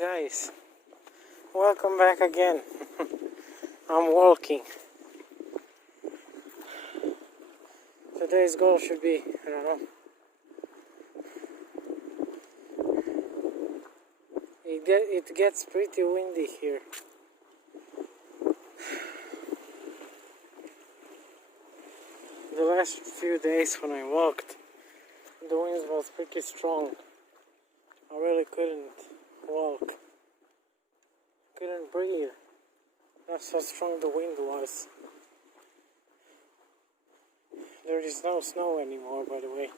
Guys, welcome back again. I'm walking. Today's goal should be, I don't know, it gets pretty windy here. The last few days when I walked, the wind was pretty strong. I really couldn't walk. Couldn't breathe. That's how strong the wind was. There is no snow anymore, by the way.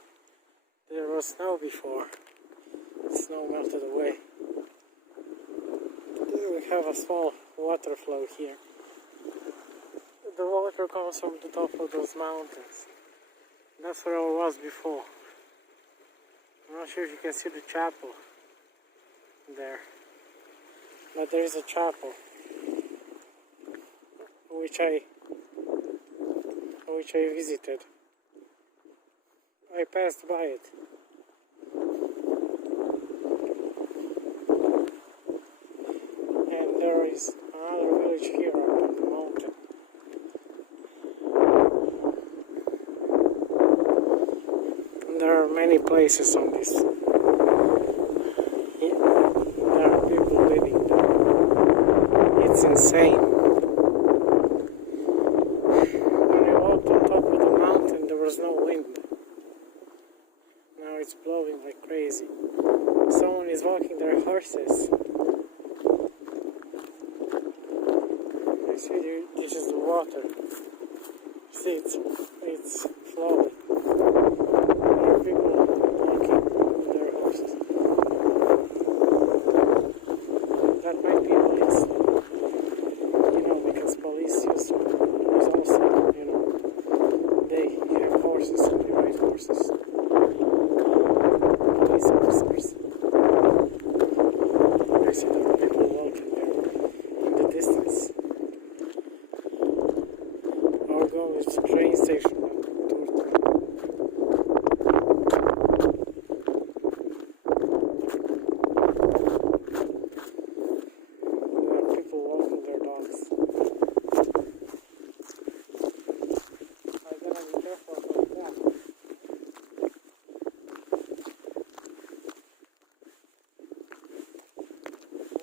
There was snow before. The snow melted away. We have a small water flow here. The water comes from the top of those mountains. That's where I was before. I'm not sure if you can see the chapel there. But there is a chapel which I visited. I passed by it. And there is another village here up on the mountain. And there are many places on this. There are people living there. It's insane. When I walked on top of the mountain, there was no wind. Now it's blowing like crazy. Someone is walking their horses. I see this is the water. See, it's flowing. There are people walking with their horses. That might be police, because police use also, they have horses, they ride horses. Police officers. I see there are people walking there in the distance. Our goal is the train station in Turtmann. There are people walking their dogs. I gotta be careful about that.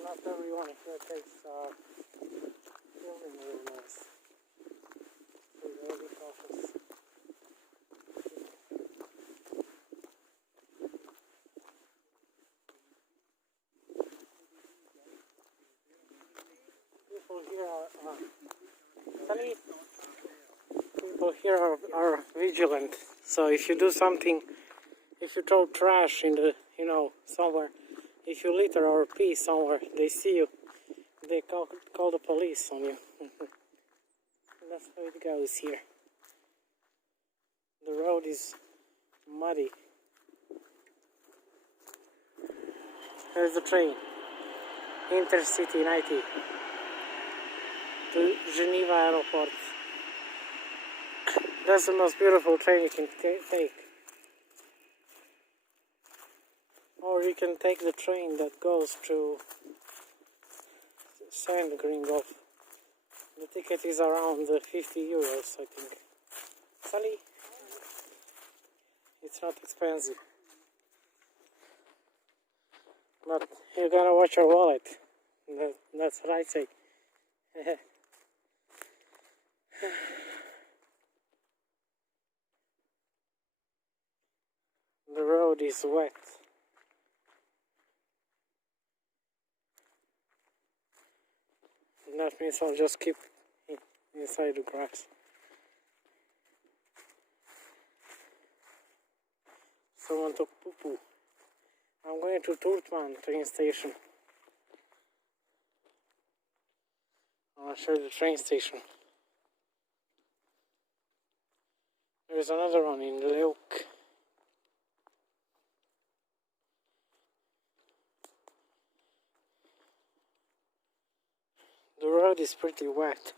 Not everyone here takes filming real nice. We're very cautious. People here are vigilant. So if you do something, if you throw trash in the, somewhere, if you litter or pee somewhere, they see you, they call the police on you. That's how it goes here. The road is muddy. There's the train. Intercity 90 to Geneva Airport. That's the most beautiful train you can take. Or you can take the train that goes to Sandgren. The ticket is around 50 euros, I think. Sally? It's not expensive. But you gotta watch your wallet. That's what I say. The road is wet. And that means I'll just keep inside the grass. Someone took poo-poo. I'm going to Turtmann train station. I'll show you the train station. There's another one in Leuk. The road is pretty wet.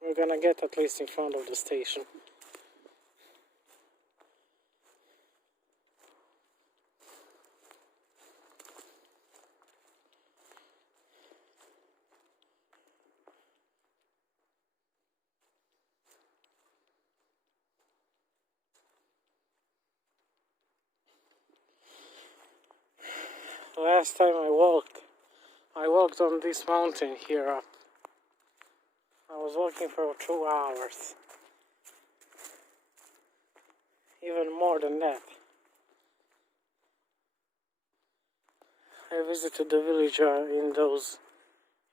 We're gonna get at least in front of the station. last time I walked on this mountain here up. I was walking for 2 hours. Even more than that. I visited the village in those.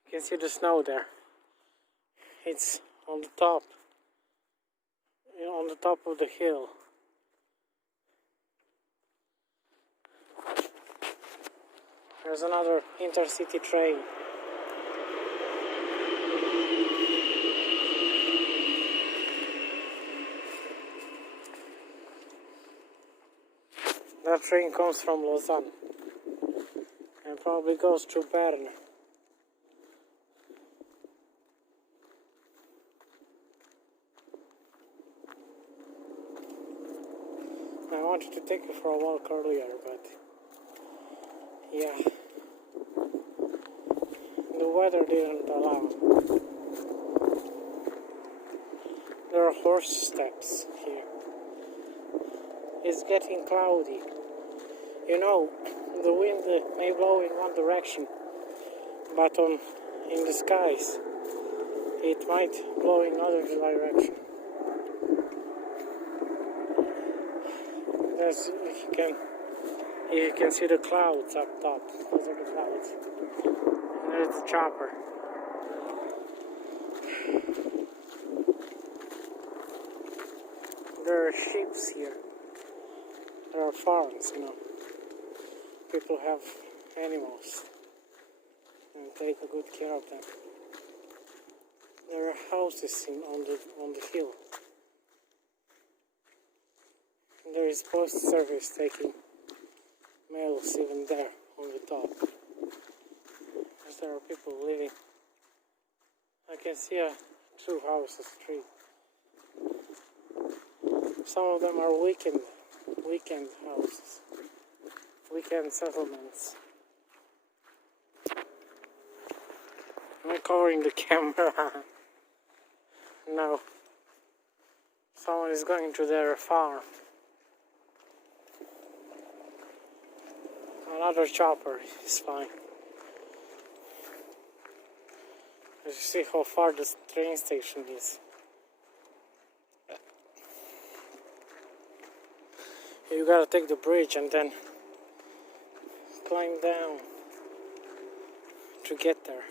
You can see the snow there. It's on the top. On the top of the hill. There's another intercity train. That train comes from Lausanne and probably goes to Bern. I wanted to take you for a walk earlier, but yeah, the weather didn't allow. There are horse steps here. It's getting cloudy. You know, the wind may blow in one direction, but in the skies it might blow in another direction. You can see the clouds up top. Those are the clouds. And there's the chopper. There are sheep here. There are farms, you know. People have animals and take a good care of them. There are houses on the hill. There is post service taking mails even there on the top. As there are people living. I can see 2 houses, 3. Some of them are weekend houses, weekend settlements. Am I covering the camera? No. Someone is going to their farm. Another chopper is fine. Let's see how far the train station is. You gotta take the bridge and then climb down to get there.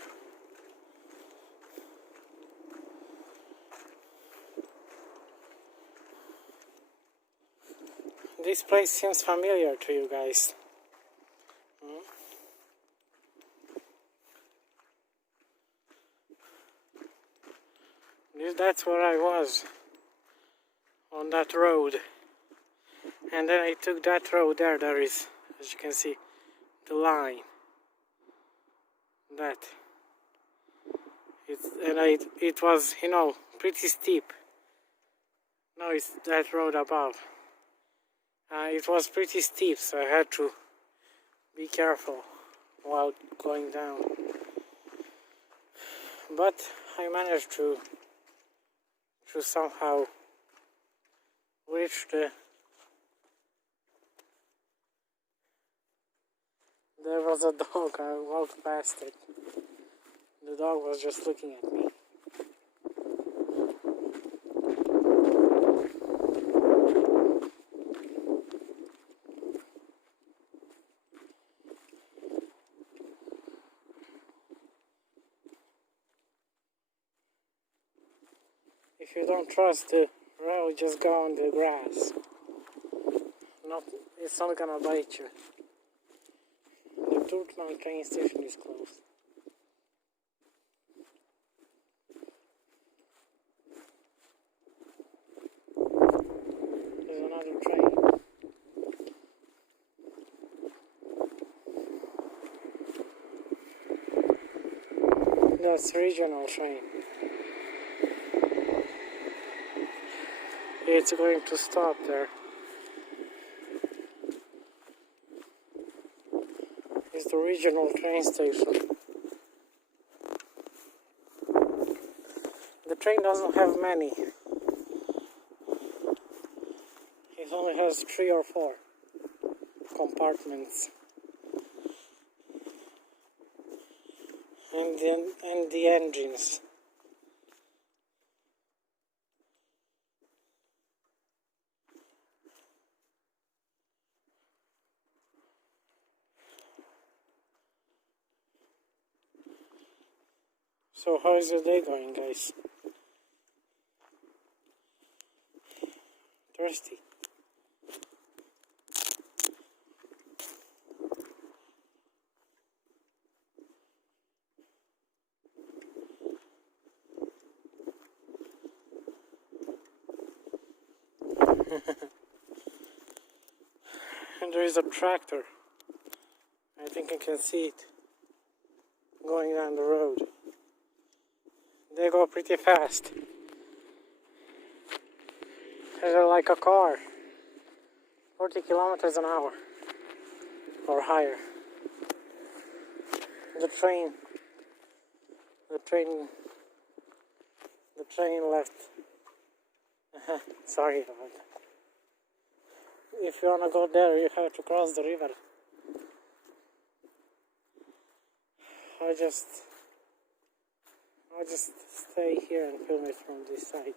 This place seems familiar to you guys. That's where I was, on that road. And then I took that road there. There is, as you can see, the line. That. It was, you know, pretty steep. Now it's that road above. It was pretty steep, so I had to be careful while going down. But I managed to somehow reach the... There was a dog, I walked past it. The dog was just looking at me. If you don't trust the road, just go on the grass. It's not gonna bite you. The Turtmann train station is closed. There's another train. That's regional train. It's going to stop there. It's the regional train station. The train doesn't have many. It only has 3 or 4 compartments. and the engines. So how is your day going, guys? Thirsty? And there is a tractor. I think I can see it going down the road. They go pretty fast. They're like a car. 40 kilometers an hour or higher. The train left. Sorry about that. If you wanna go there, you have to cross the river. I'll just stay here and film it from this side.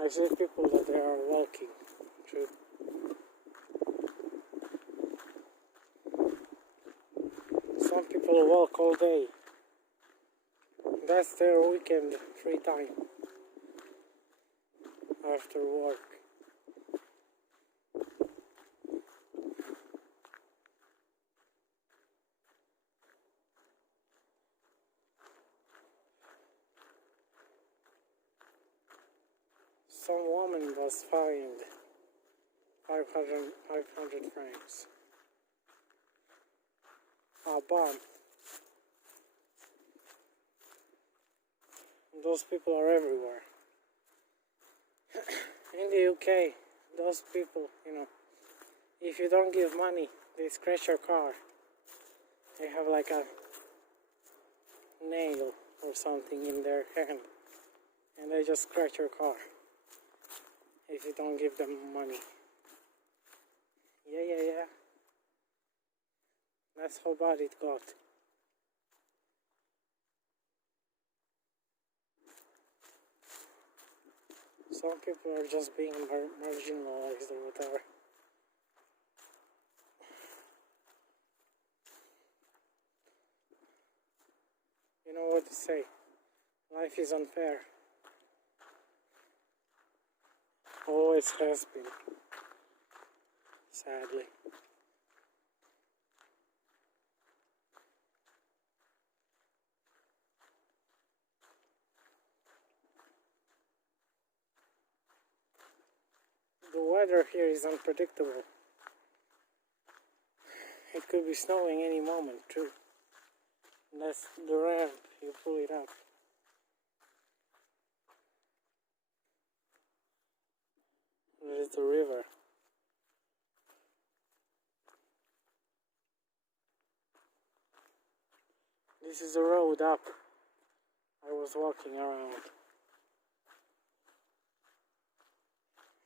I see people that they are walking through. Some people walk all day. That's their weekend free time after work. Some woman was fined 500 francs. A bomb. Those people are everywhere. In the UK, those people, if you don't give money, they scratch your car. They have like a nail or something in their hand, and they just scratch your car if you don't give them money. Yeah. That's how bad it got. Some people are just being marginalized or whatever. You know what to say. Life is unfair. Always has been. Sadly. The weather here is unpredictable. It could be snowing any moment too. That's the ramp, you pull it up. There is the river. This is the road up. I was walking around.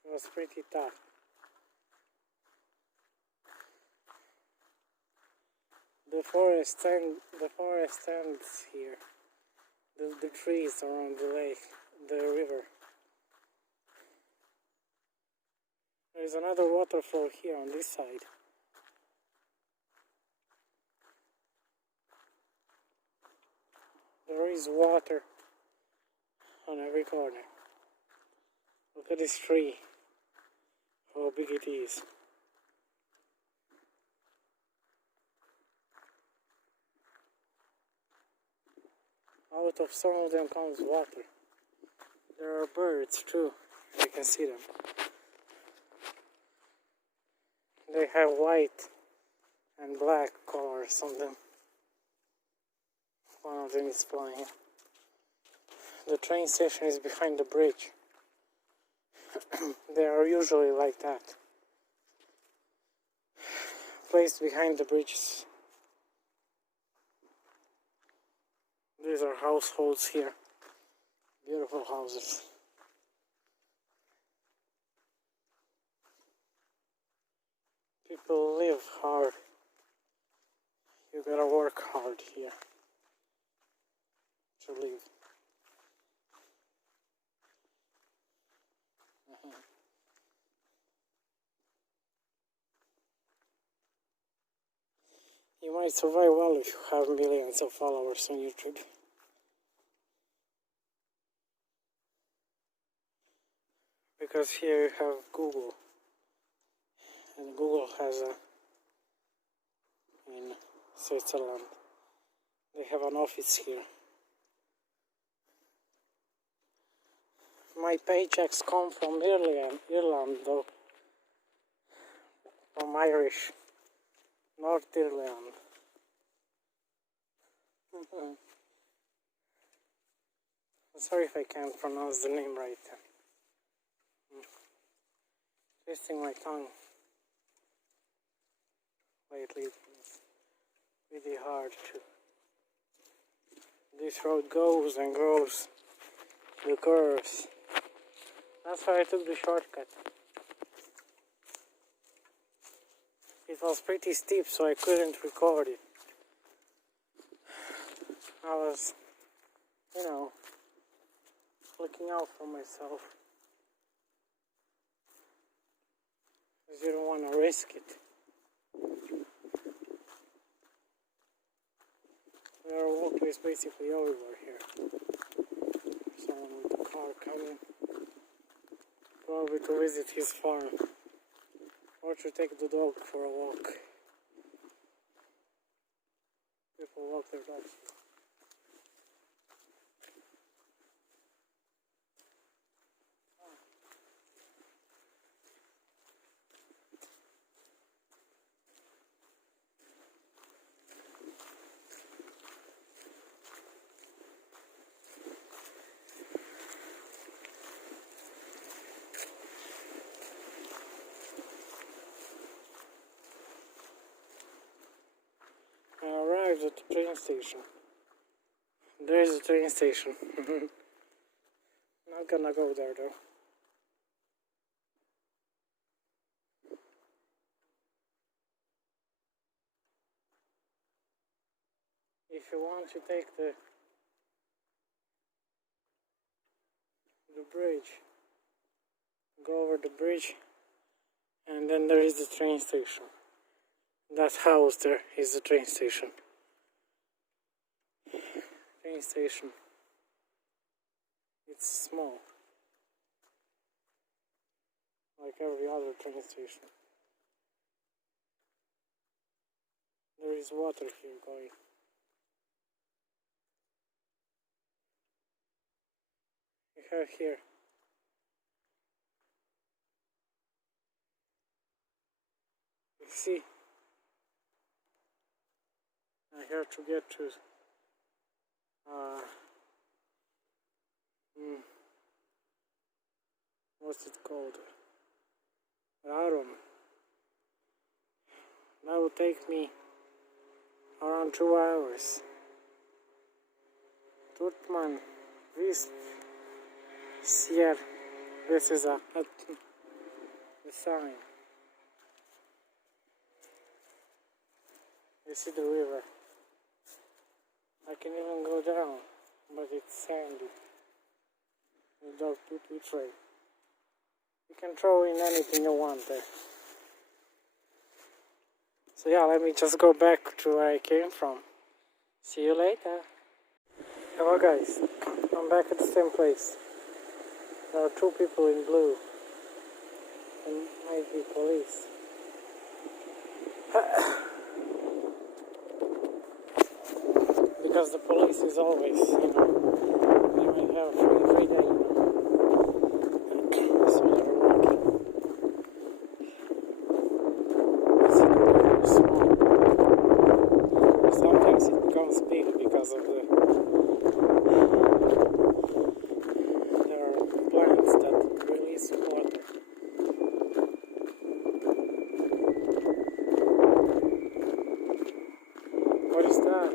It was pretty tough. The forest ends here. The trees around the lake, the river. There's another water flow here on this side. There is water on every corner. Look at this tree. How big it is. Out of some of them comes water. There are birds too. You can see them. They have white and black colors on them. One of them is flying. The train station is behind the bridge. They are usually like that. Placed behind the bridges. These are households here. Beautiful houses. People live hard. You gotta work hard here to live. You might survive well if you have millions of followers on YouTube. Because here you have Google. And Google has in Switzerland. They have an office here. My paychecks come from Ireland though. From Irish. North Ireland. I'm sorry if I can't pronounce the name right. Twisting my tongue lately. It's really hard to. This road goes and goes. The curves. That's why I took the shortcut. It was pretty steep, so I couldn't record it. I was, looking out for myself. Because you don't want to risk it. There are walkways basically everywhere here. Someone with a car coming. Probably to visit his farm. Or to take the dog for a walk. People walk their dogs. I arrived at the train station. There is a train station. Not gonna go there though. If you want to take the bridge, go over the bridge, and then there is the train station. That house there is the train station. Train station. It's small. Like every other train station. There is water here going. You have here. You see? I have to get to what's it called? Raron. That will take me around 2 hours. Turtmann, here. This is the sign. You see the river. I can even go down, but it's sandy. The dog poo-poo tray. You can throw in anything you want there. So yeah, let me just go back to where I came from. See you later. Hello guys, I'm back at the same place. There are 2 people in blue. And might be police. Because the police is always, they might have a free day. So they're working. See the river is small. Sometimes it becomes big because of there are plants that release water. What is that?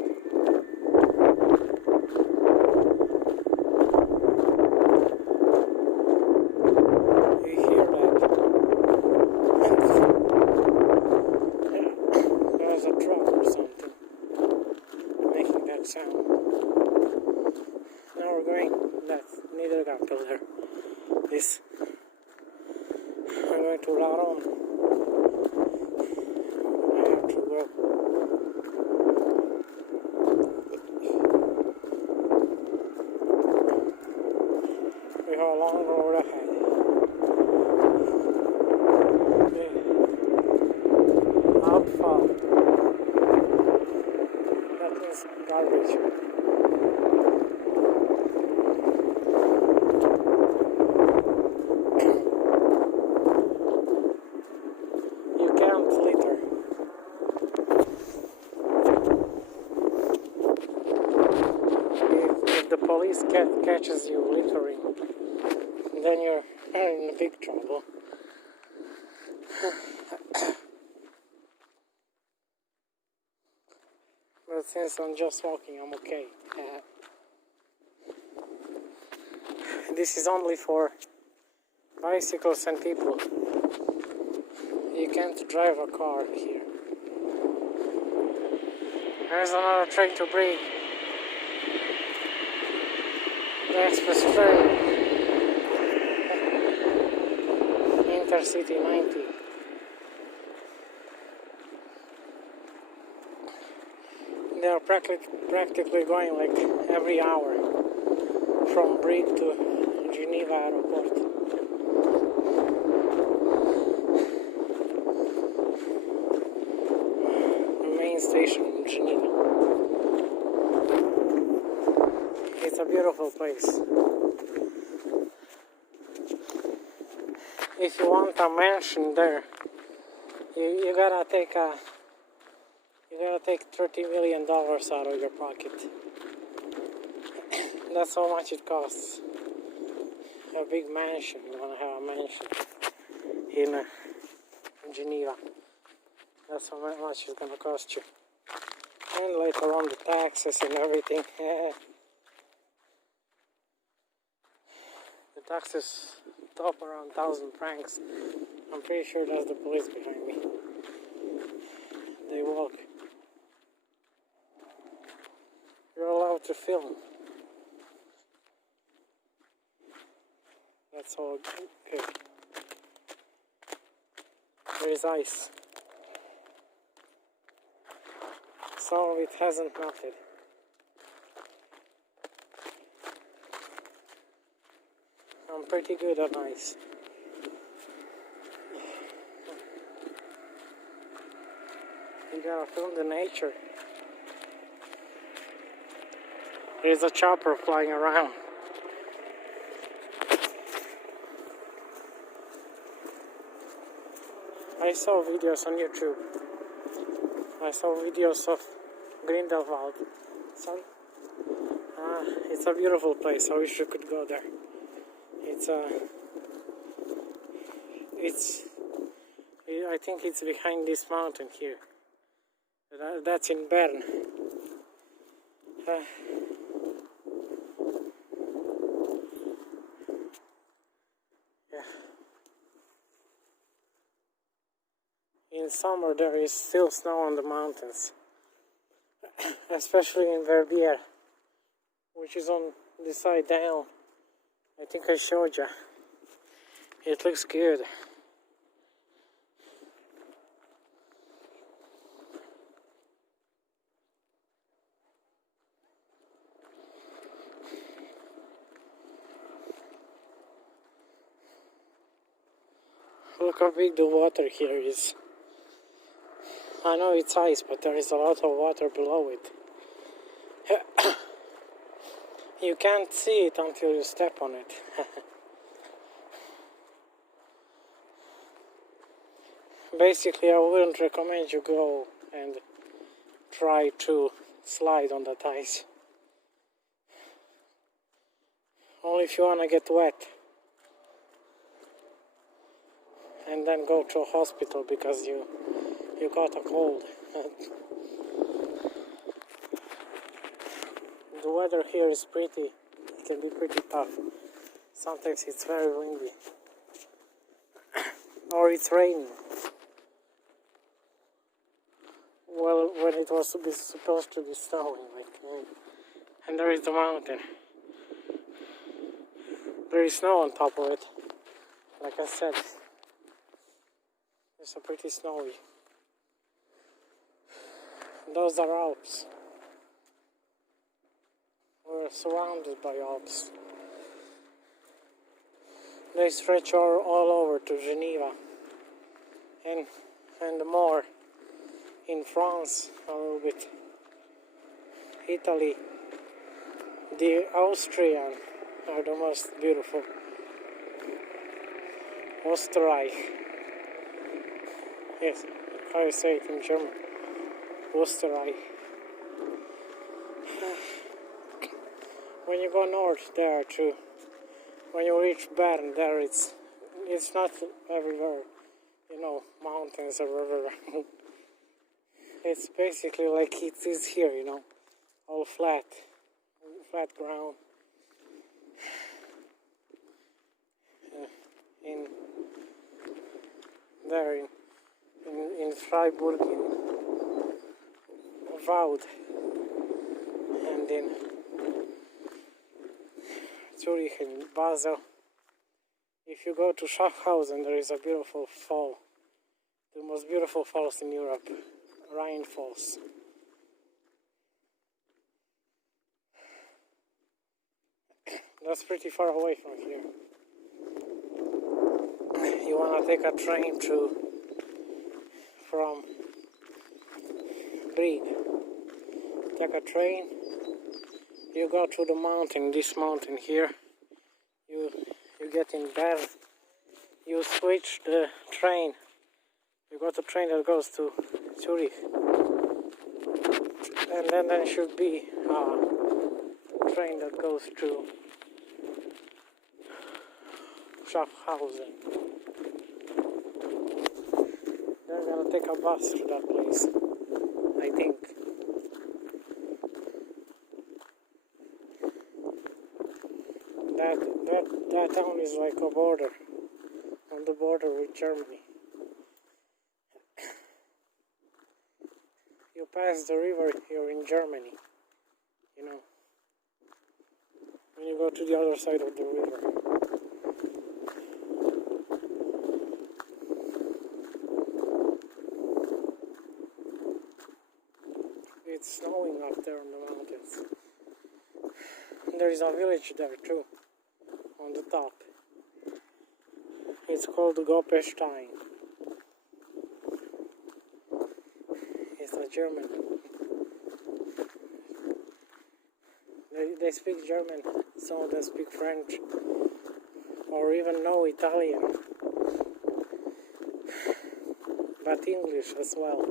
have to go. We have a long road ahead. Outfall. That means garbage. You can't litter. If the police catches you littering, then you're in big trouble. But since I'm just walking, I'm okay. This is only for bicycles and people. You can't drive a car here. There's another train to break. The express train. Intercity 90. They are practically going like every hour from Brieg to Geneva airport. The main station in Geneva. It's a beautiful place. If you want a mansion there, you gotta take $30 million out of your pocket. That's how much it costs. A big mansion. You wanna have a mansion in Geneva. That's how much it's gonna cost you. And later on the taxes and everything. The taxes top around 1,000 francs. I'm pretty sure that's the police behind me. They walk. You're allowed to film. That's all good. There is ice. Some of it hasn't melted. I'm pretty good at ice. You gotta film the nature. There's a chopper flying around. I saw videos on YouTube. I saw videos of Grindelwald. Sorry? It's a beautiful place. I wish you could go there. I think it's behind this mountain here. That's in Bern. In summer there is still snow on the mountains, especially in Verbier, which is on the side down. I think I showed you. It looks good. Look how big the water here is. I know it's ice, but there is a lot of water below it. You can't see it until you step on it. Basically, I wouldn't recommend you go and try to slide on that ice. Only if you wanna get wet. And then go to a hospital because you got a cold. The weather here is it can be pretty tough. Sometimes it's very windy. Or it's raining. Well, when it was supposed to be snowing, and there is the mountain. There is snow on top of it. Like I said, It's a pretty snowy. Those are Alps. We're surrounded by Alps. They stretch all over to Geneva and more in France a little bit. Italy, the Austrian are the most beautiful. Österreich. Yes, how you say it in German. Österreich. When you go north there too, when you reach Bern there it's not everywhere, mountains or river. It's basically like it is here, all flat ground. In Freiburg, in Vaud, and in Zurich and Basel. If you go to Schaffhausen, there is a beautiful fall, the most beautiful falls in Europe, Rhine Falls. That's pretty far away from here. You wanna take a train from Brieg. Take a train. You go to the mountain, this mountain here. You get in Bern. You switch the train. You got a train that goes to Zurich. And then there should be a train that goes to Schaffhausen. They're gonna take a bus to that place, I think. That town is like a border, on the border with Germany. You pass the river, you're in Germany, when you go to the other side of the river. It's snowing up there on the mountains. There is a village there too, on the top. It's called Gopestein. It's a German. They speak German, some of them speak French, or even know Italian, but English as well.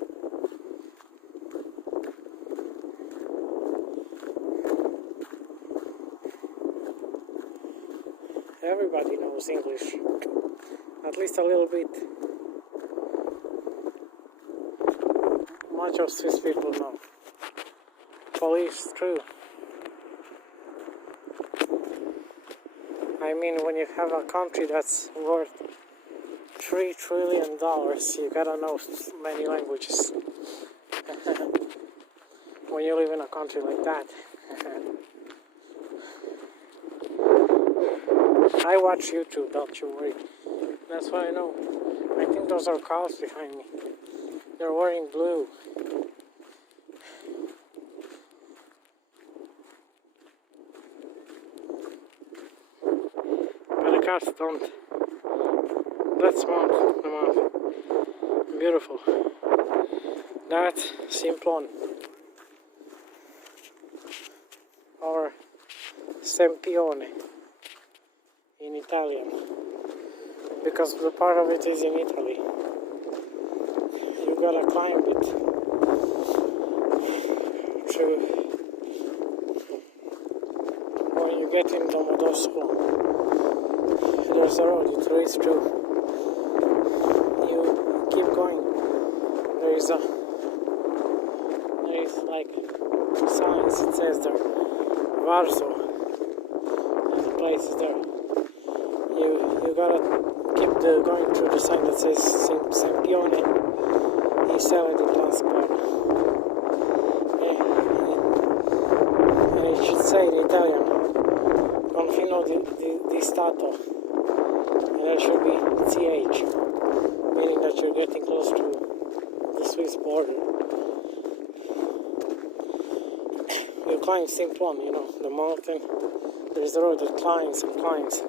Everybody knows English, at least a little bit. Much of Swiss people know. Polish too. I mean, when you have a country that's worth $3 trillion, you gotta know many languages. When you live in a country like that. I watch YouTube, don't you worry. That's what I know. I think those are cows behind me. They're wearing blue. But the cats don't. That's the mountain. Beautiful. That's Simplon. Or Sempione in Italian, because the part of it is in Italy. You gotta climb it when you get in Domodossola. There's a road it leads to. You keep going. There is like signs. It says there, Warsaw. And the place is there. You gotta keep going through the sign that says Sempione in sala di trasporto. And it should say in Italian, Confino di Stato. And that should be CH, meaning that you're getting climb Simplon, you know, the mountain. There's a road that climbs and climbs.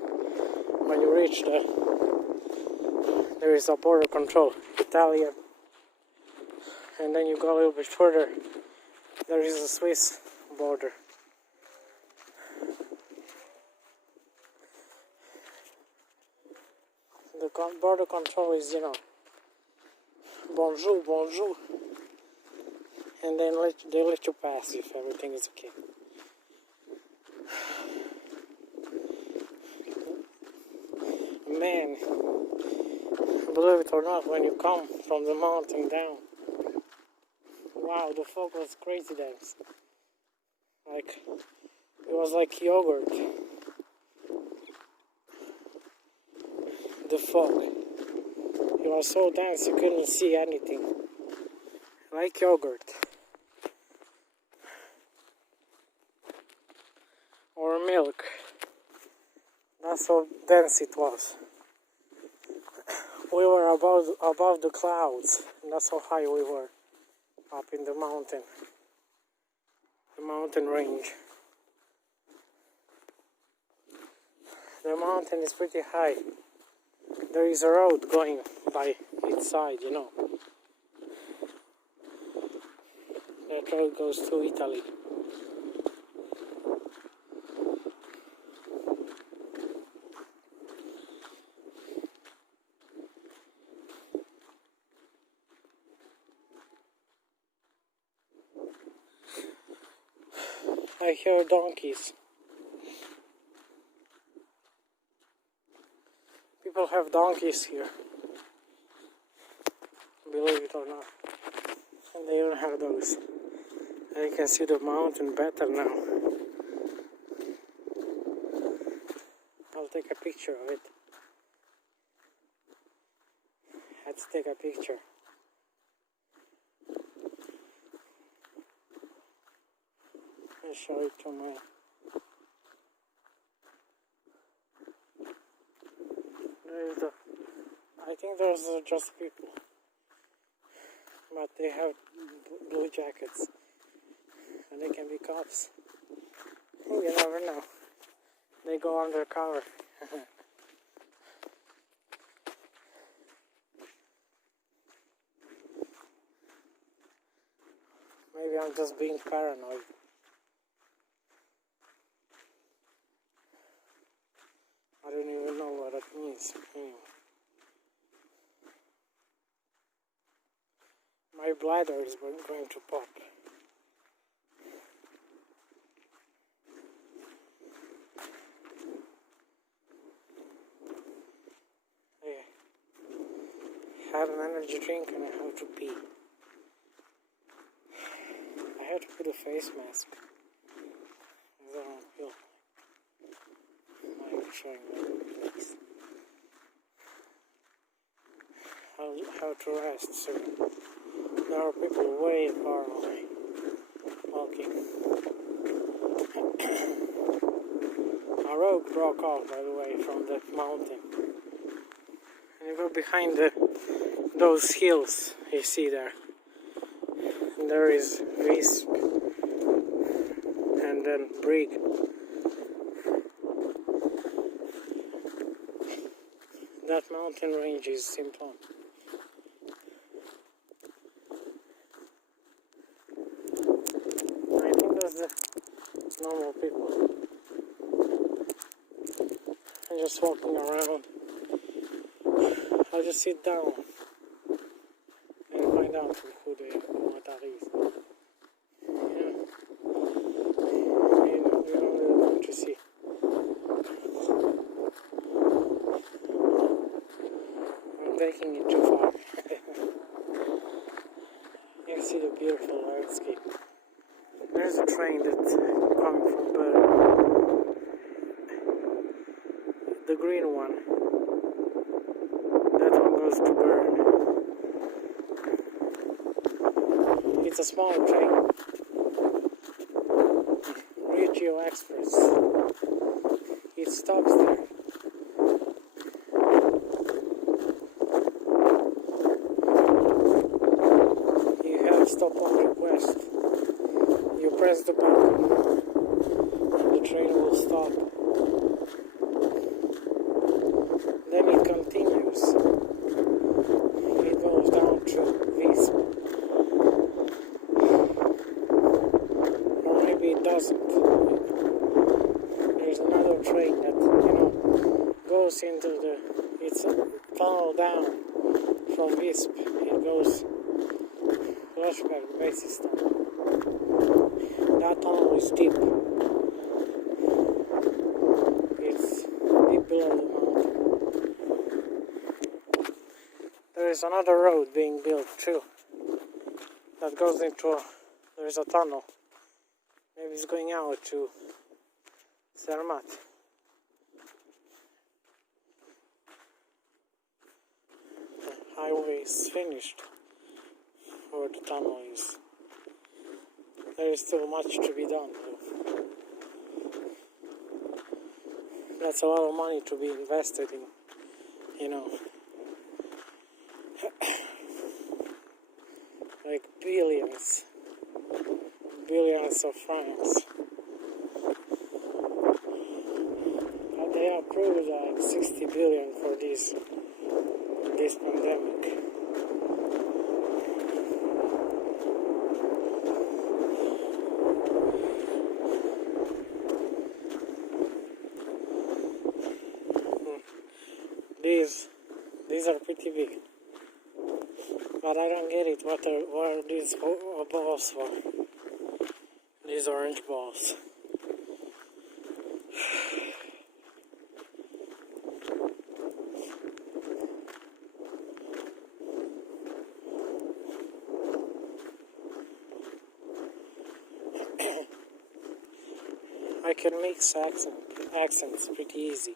When you reach there is a border control, Italian. And then you go a little bit further, there is a Swiss border. The border control is, you know, bonjour, bonjour. And then they let you pass if everything is okay. Man, believe it or not, when you come from the mountain down, wow, the fog was crazy dense. Like, it was like yogurt. The fog. It was so dense you couldn't see anything. Like yogurt. Or milk. That's how dense it was. We were above the clouds. And that's how high we were. Up in the mountain. The mountain range. The mountain is pretty high. There is a road going by its side, you know. That road goes to Italy. I hear donkeys. People have donkeys here. Believe it or not. And they don't have those. And you can see the mountain better now. I'll take a picture of it. Let's take a picture. I'll show it to my... I think there's just people. But they have blue jackets. And they can be cops. You never know. They go undercover. Maybe I'm just being paranoid. I don't even know what that means. Anyway. My bladder is going to pop. I have an energy drink and I have to pee. I have to put a face mask. I don't feel like showing my face. I'll have to rest soon. There are people way far away walking. A road broke off, by the way, from the mountain. And you go behind those hills you see there. And there is Visp and then Brig. That mountain range is Simplon. I think that's the normal people. And just walking around. I'll just sit down and find out who they are, what that is. Yeah. You know, we don't really want to see. I'm taking it too far. You can see the beautiful landscape. There's a train that's coming from Bern. The green one. That one goes to Bern. It's a small train. Regio Express. It stops there. You have stop on request. You press the button. it goes flashback basis tunnel. That tunnel is deep. It's deep below the mountain. There is another road being built too. That goes into there's a tunnel. Maybe it's going out to Zermatt. The highway is finished, or the tunnel is. There is still much to be done though. That's a lot of money to be invested in, you know. Like billions of francs. But they approved like 60 billion for this pandemic. These are pretty big. But I don't get it, what are these balls for? These orange balls. I can mix accents pretty easy.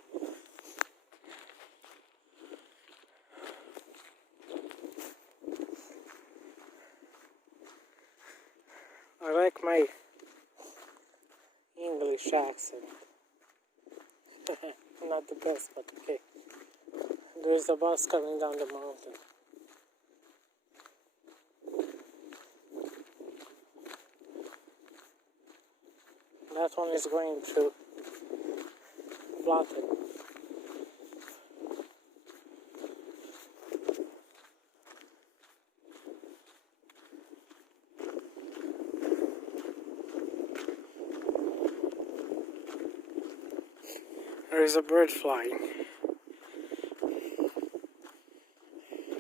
I like my English accent. Not the best, but okay. There's a bus coming down the mountain. That one is going through Flatten. There is a bird flying.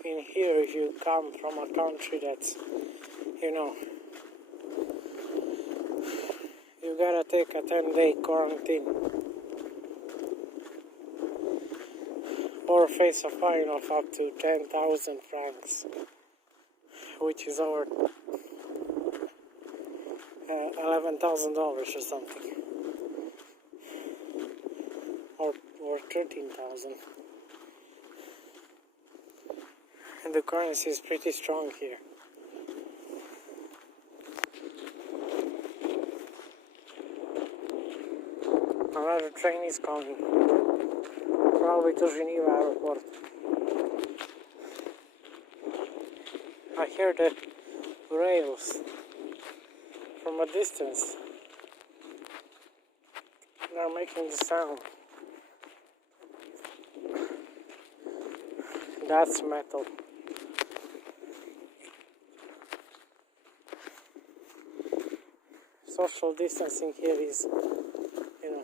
In here, if you come from a country that's, you know, you gotta take a 10-day quarantine or face a fine of up to 10,000 francs, which is over $11,000 or something, or 13,000. And the currency is pretty strong here. Another train is coming, probably to Geneva airport. I hear the rails from a distance. They're making the sound. That's metal. Social distancing here is, you know,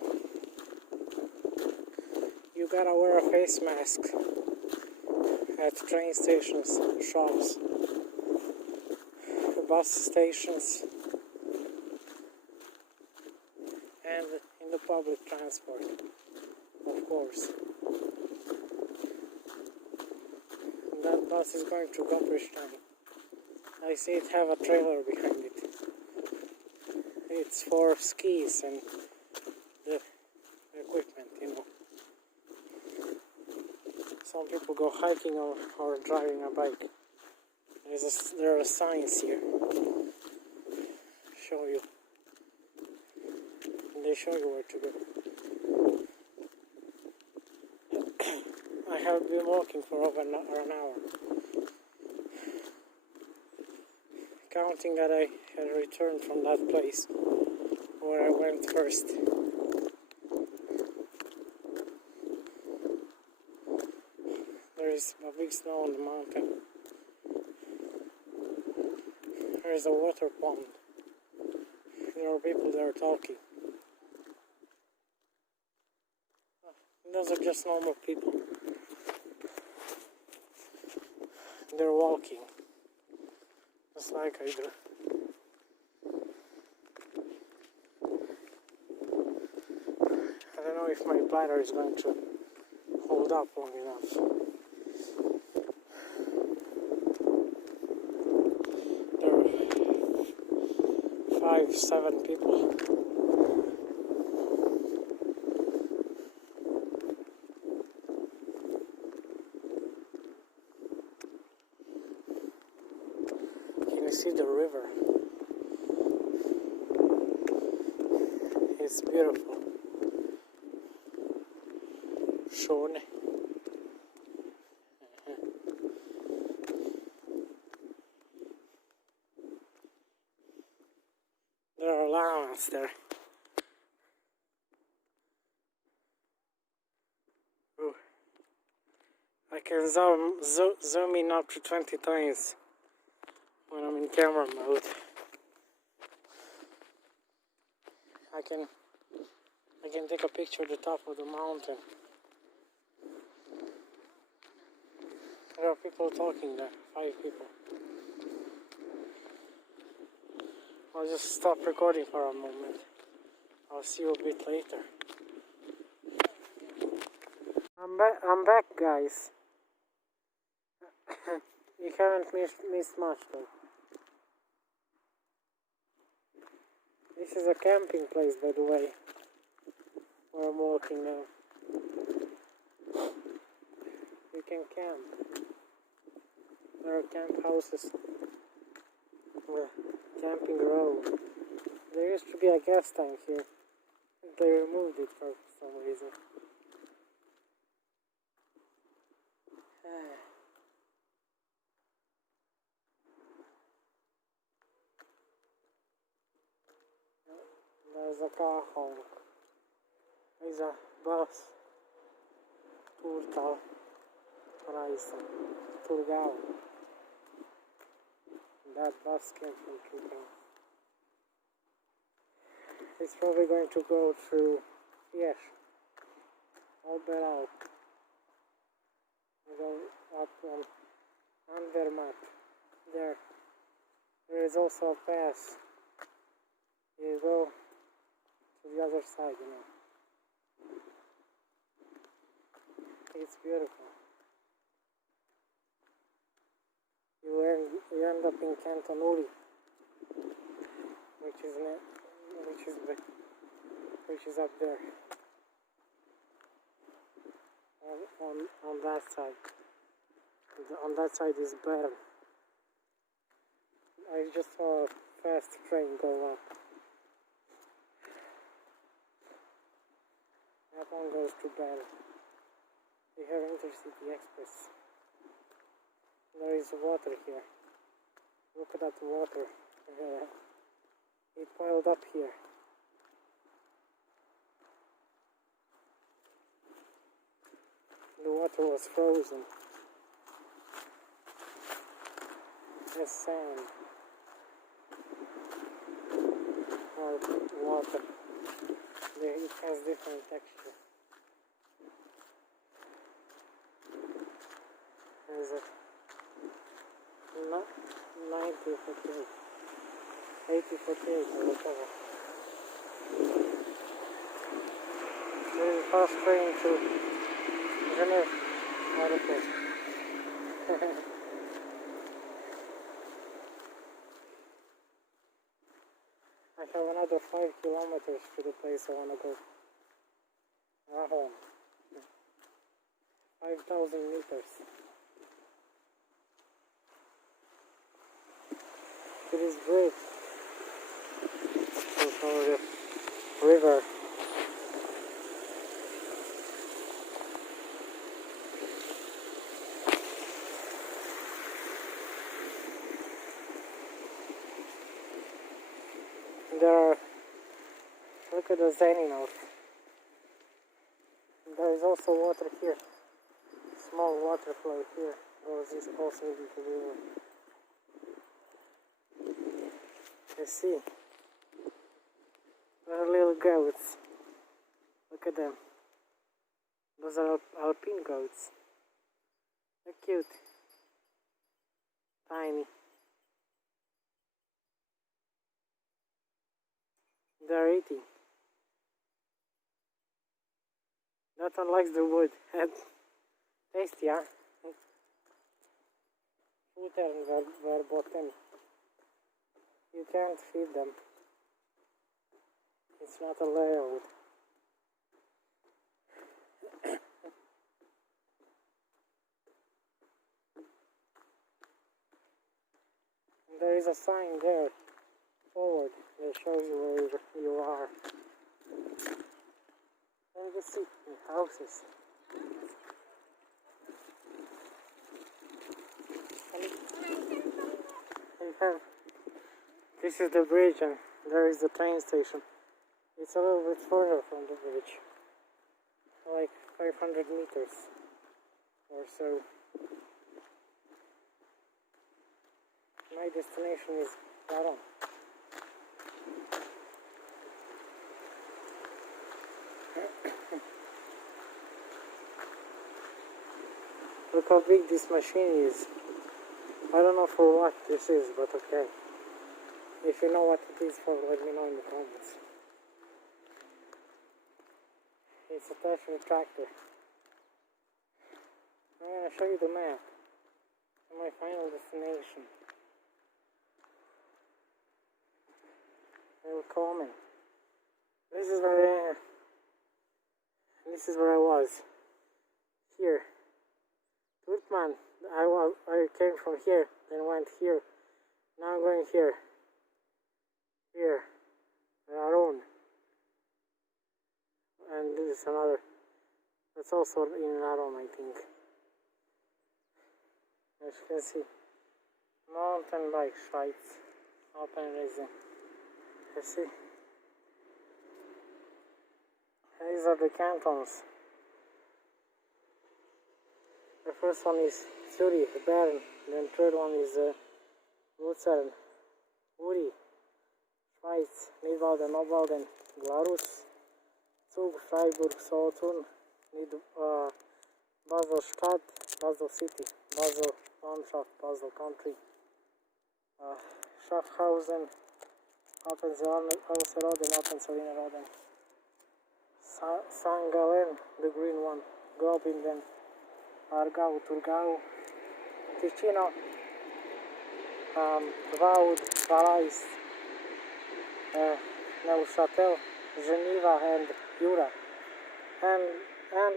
you gotta wear a face mask at train stations, shops, bus stations, and in the public transport, of course. And that bus is going to Gopperstein. I see it have a trailer behind it. It's for skis and the equipment, you know. Some people go hiking or driving a bike. There are signs here. Show you. And they show you where to go. I have been walking for over an hour. Counting that I had returned from that place where I went first. There is a big snow on the mountain. There is a water pond. There are people there talking. Those are just normal people. They're walking, just like I do. I don't know if my bladder is going to hold up long enough. There are 5-7 people. Can you see the river? It's beautiful. Shown. There are llamas there. Ooh. I can zoom in up to 20 times when I'm in camera mode. I can take a picture of the top of the mountain. There are people talking there, 5 people. I'll just stop recording for a moment. I'll see you a bit later. I'm back, guys. You haven't missed much though. This is a camping place, by the way, where I'm walking now. You can camp. There are camp houses with camping road. There used to be a gas tank here. They removed it for some reason. There's a car honk. There's a bus. Turtal. Turgal. That bus came from Turgal. It's probably going to go through, yes, Alberau. Go up on Andermatt. There is also a pass. You go to the other side, you know. It's beautiful. You end up in Cantonuli, which is up there on that side. On that side is Bern. I just saw a fast train go up. That one goes to Bern. We have Intercity Express. There is water here. Look at that water. It piled up here. The water was frozen. There's sand. Or water. It has different texture. There's a 90-48, 80-48 or whatever. There is a fast train to Geneva Airport. I have another 5 kilometers to the place I want to go. Raron. 5,000 meters. It is great. Over the river. Look at the Zaninov. There is also water here. Small water flow here. Goes also into the river. I see. There are little goats. Look at them. Those are alpine goats. They're cute. tiny. They're eating. That one likes the wood. Tasty, huh? Footer verboten. You can't feed them. It's not allowed. There is a sign there forward that shows you where you are. And you see the houses. This is the bridge and there is the train station. It's a little bit further from the bridge. Like 500 meters or so. My destination is Raron. Look how big this machine is. I don't know for what this is, but okay. If you know what it is for, let me know in the comments. It's attached to the tractor. I'm going to show you the map of my final destination. Willkommen. This is where I was. Here. Turtmann. I came from here, then went here. Now I'm going here. Here. Raron. And this is another. That's also in Raron, I think. As you can see. Mountain bike sites. Open racing. You see? These are the cantons. The first one is Zürich, Bern, then third one is Luzern, Uri, Schweiz, Nidwalden, Obwalden, Glarus, Zug, Freiburg, Solothurn, Basel Stadt, Basel City, Basel Landschaft, Basel Country, Schaffhausen, Alpenserode, Alpenserode, St. Gallen, the green one, Graubünden, Aargau, Thurgau, Ticino, Vaud, Valais, Neuchâtel, Geneva and Jura, and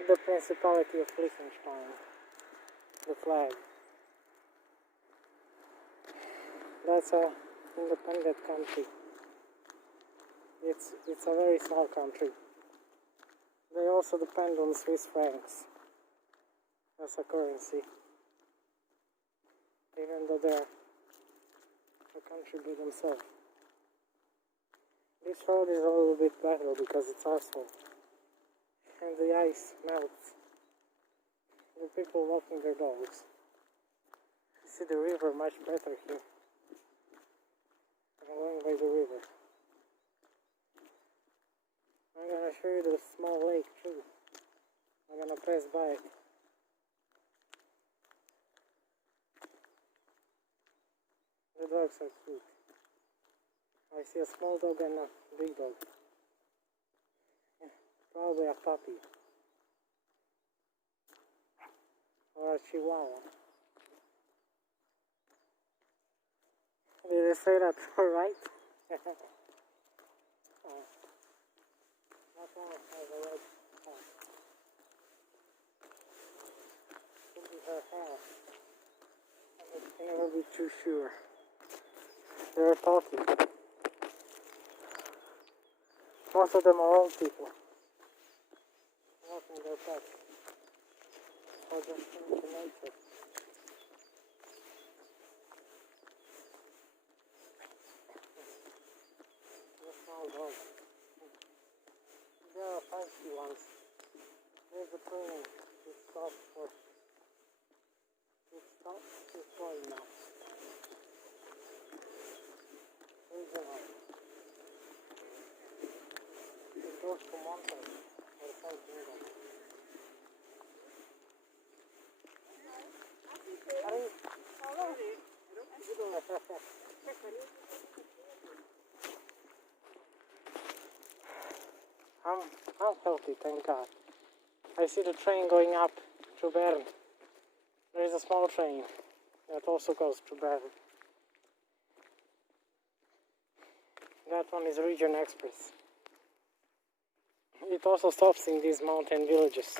the Principality of Liechtenstein, the flag. That's an independent country. It's a very small country. They also depend on Swiss francs as a currency, even though they're a country by themselves. This road is a little bit better because it's asphalt and the ice melts. The people walking their dogs. You see the river much better here. I'm going by the river. I'm gonna show you the small lake too. I'm gonna pass by it. The dogs are cute. I see a small dog and a big dog. Probably a puppy. Or a chihuahua. Did I say that right? Oh. That one has a red spot. Could be her hair. I can never be too sure. They're talking. Most of them are old people. Walking their pets. Or just into nature. The small dog. There are fancy ones. There's a train. It stops for. It's going now. Regional. It goes to mountain or South England. unhealthy, thank God. I see the train going up to Bern. There is a small train that also goes to Bern. That one is Region Express. It also stops in these mountain villages.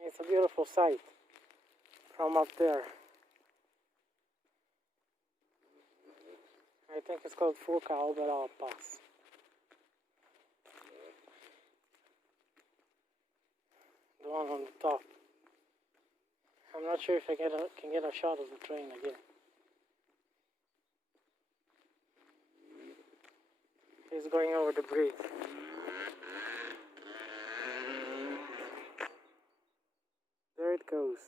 It's a beautiful sight from up there. I think it's called Furka ALPS. The one on the top. I'm not sure if I can get a shot of the train again. It's going over the bridge. There it goes.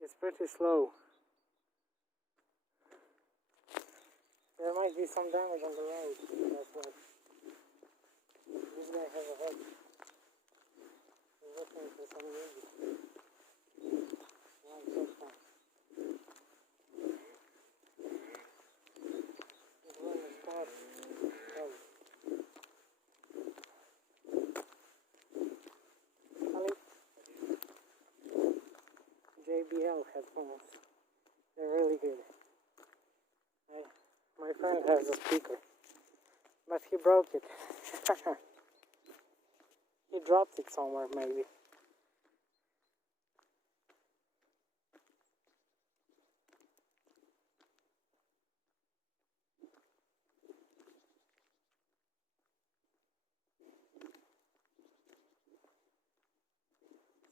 It's pretty slow. There might be some damage on the road. That's what. This guy has a head. He's looking for some music. One so far. He's going to start. JBL headphones. They're really good. My friend has a speaker, but he broke it. He dropped it somewhere, maybe.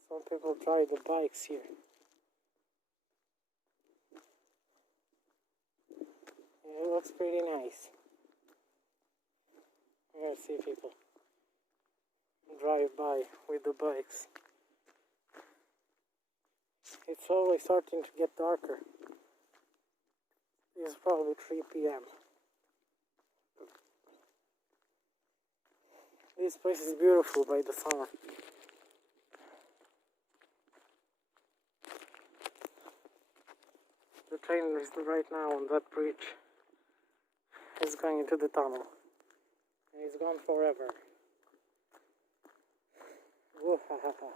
Some people try the bikes here. It looks pretty nice. I see people drive by with the bikes. It's slowly starting to get darker. It's probably 3 p.m. This place is beautiful by the summer. The train is right now on that bridge. It's going into the tunnel. And it's gone forever. Woo-ha-ha-ha.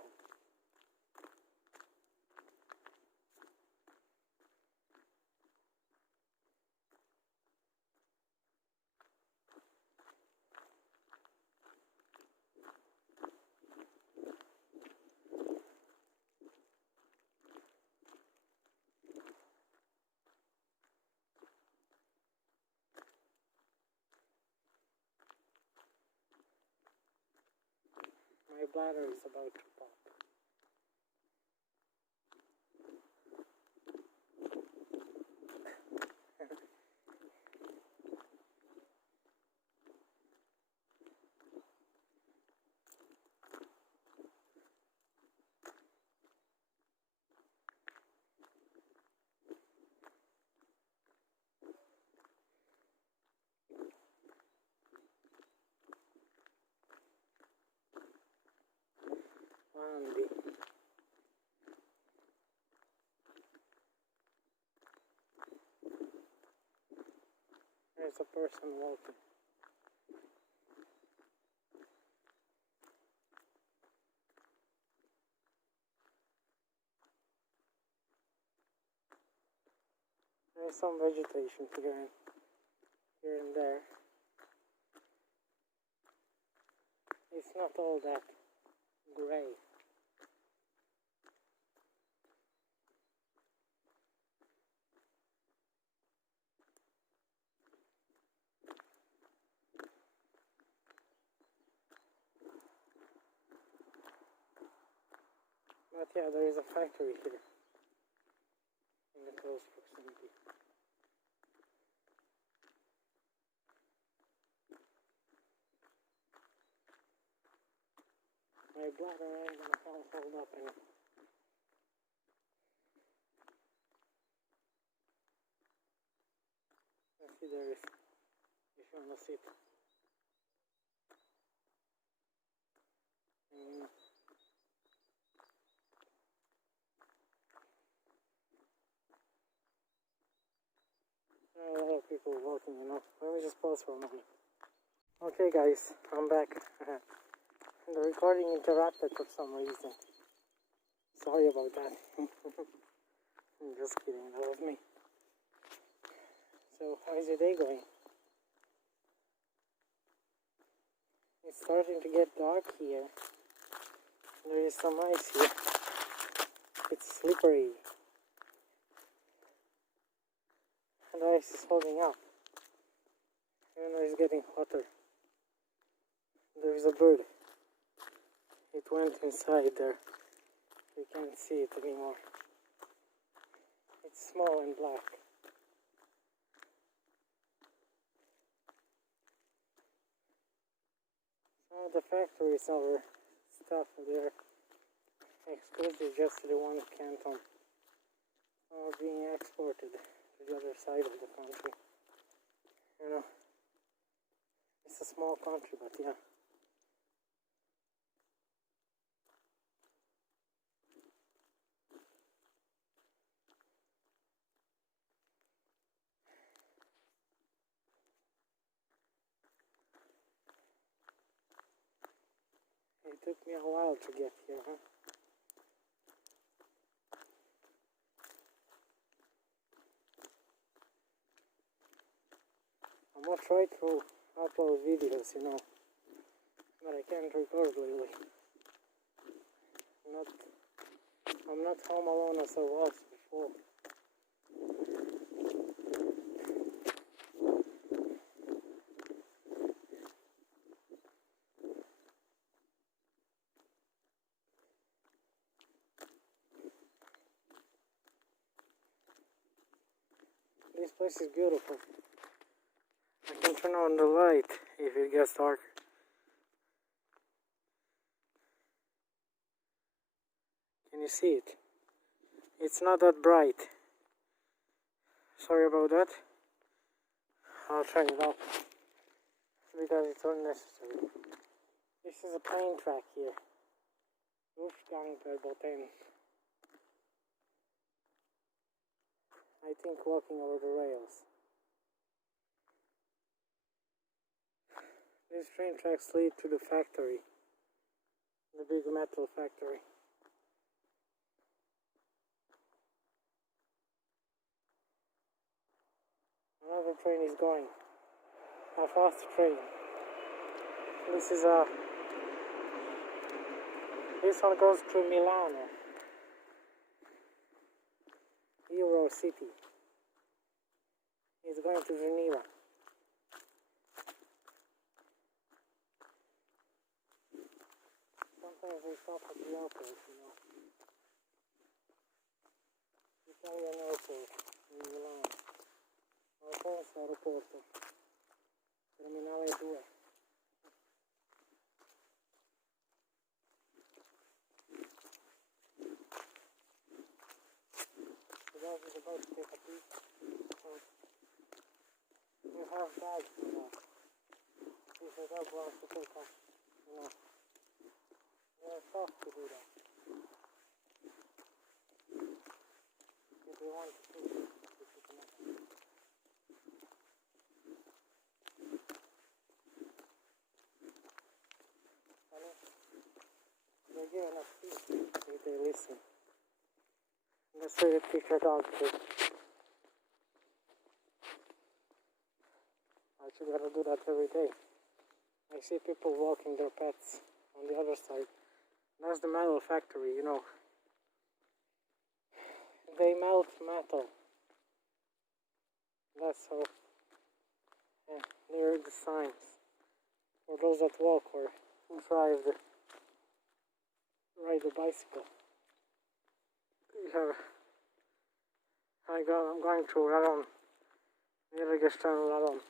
My bladder is about to pop. Andy. There's a person walking. There's some vegetation here and there. It's not all that gray. But yeah, there is a factory here in the close proximity. My bladder ain't gonna hold up anymore. Let's see, there is, if you wanna sit. A lot of people people walking, you know. Let me just pause for a moment. Okay guys, I'm back. The recording interrupted for some reason. Sorry about that. I'm just kidding, that was me. So, how is your day going? It's starting to get dark here. There is some ice here. It's slippery. And the ice is holding up. Even though it's getting hotter. There's a bird. It went inside there. You can't see it anymore. It's small and black. Some of the factories over stuff there exclusive just to the one canton are being exported to the other side of the country. You know, it's a small country, but yeah. It took me a while to get here, huh? I'm gonna try to upload videos, you know, but I can't record lately. I'm not home alone as I was before. This place is beautiful. I can turn on the light if it gets dark. Can you see it? It's not that bright. Sorry about that. I'll turn it off because it's unnecessary. This is a train track here. Niedergampel. I think walking over the rails. These train tracks lead to the factory. The big metal factory. Another train is going. A fast train. This one goes to Milano. Euro City. It's going to Geneva. Sometimes they stop at the airport, you know. Italian airport in Milan. ALPS aeroporto. Terminale 2. The dog is about to take a peek. You have bags for that. If the dog wants to take off, you know. They're tough to do that. If they want to pick it, they pick them up. They're giving us peace if they listen. Let's say they pick your dog too. I actually gotta do that every day. I see people walking their pets on the other side. That's the metal factory, you know. They melt metal. That's how. Yeah, there are the signs for those that walk or ride the bicycle. I'm going to Raron. Raron.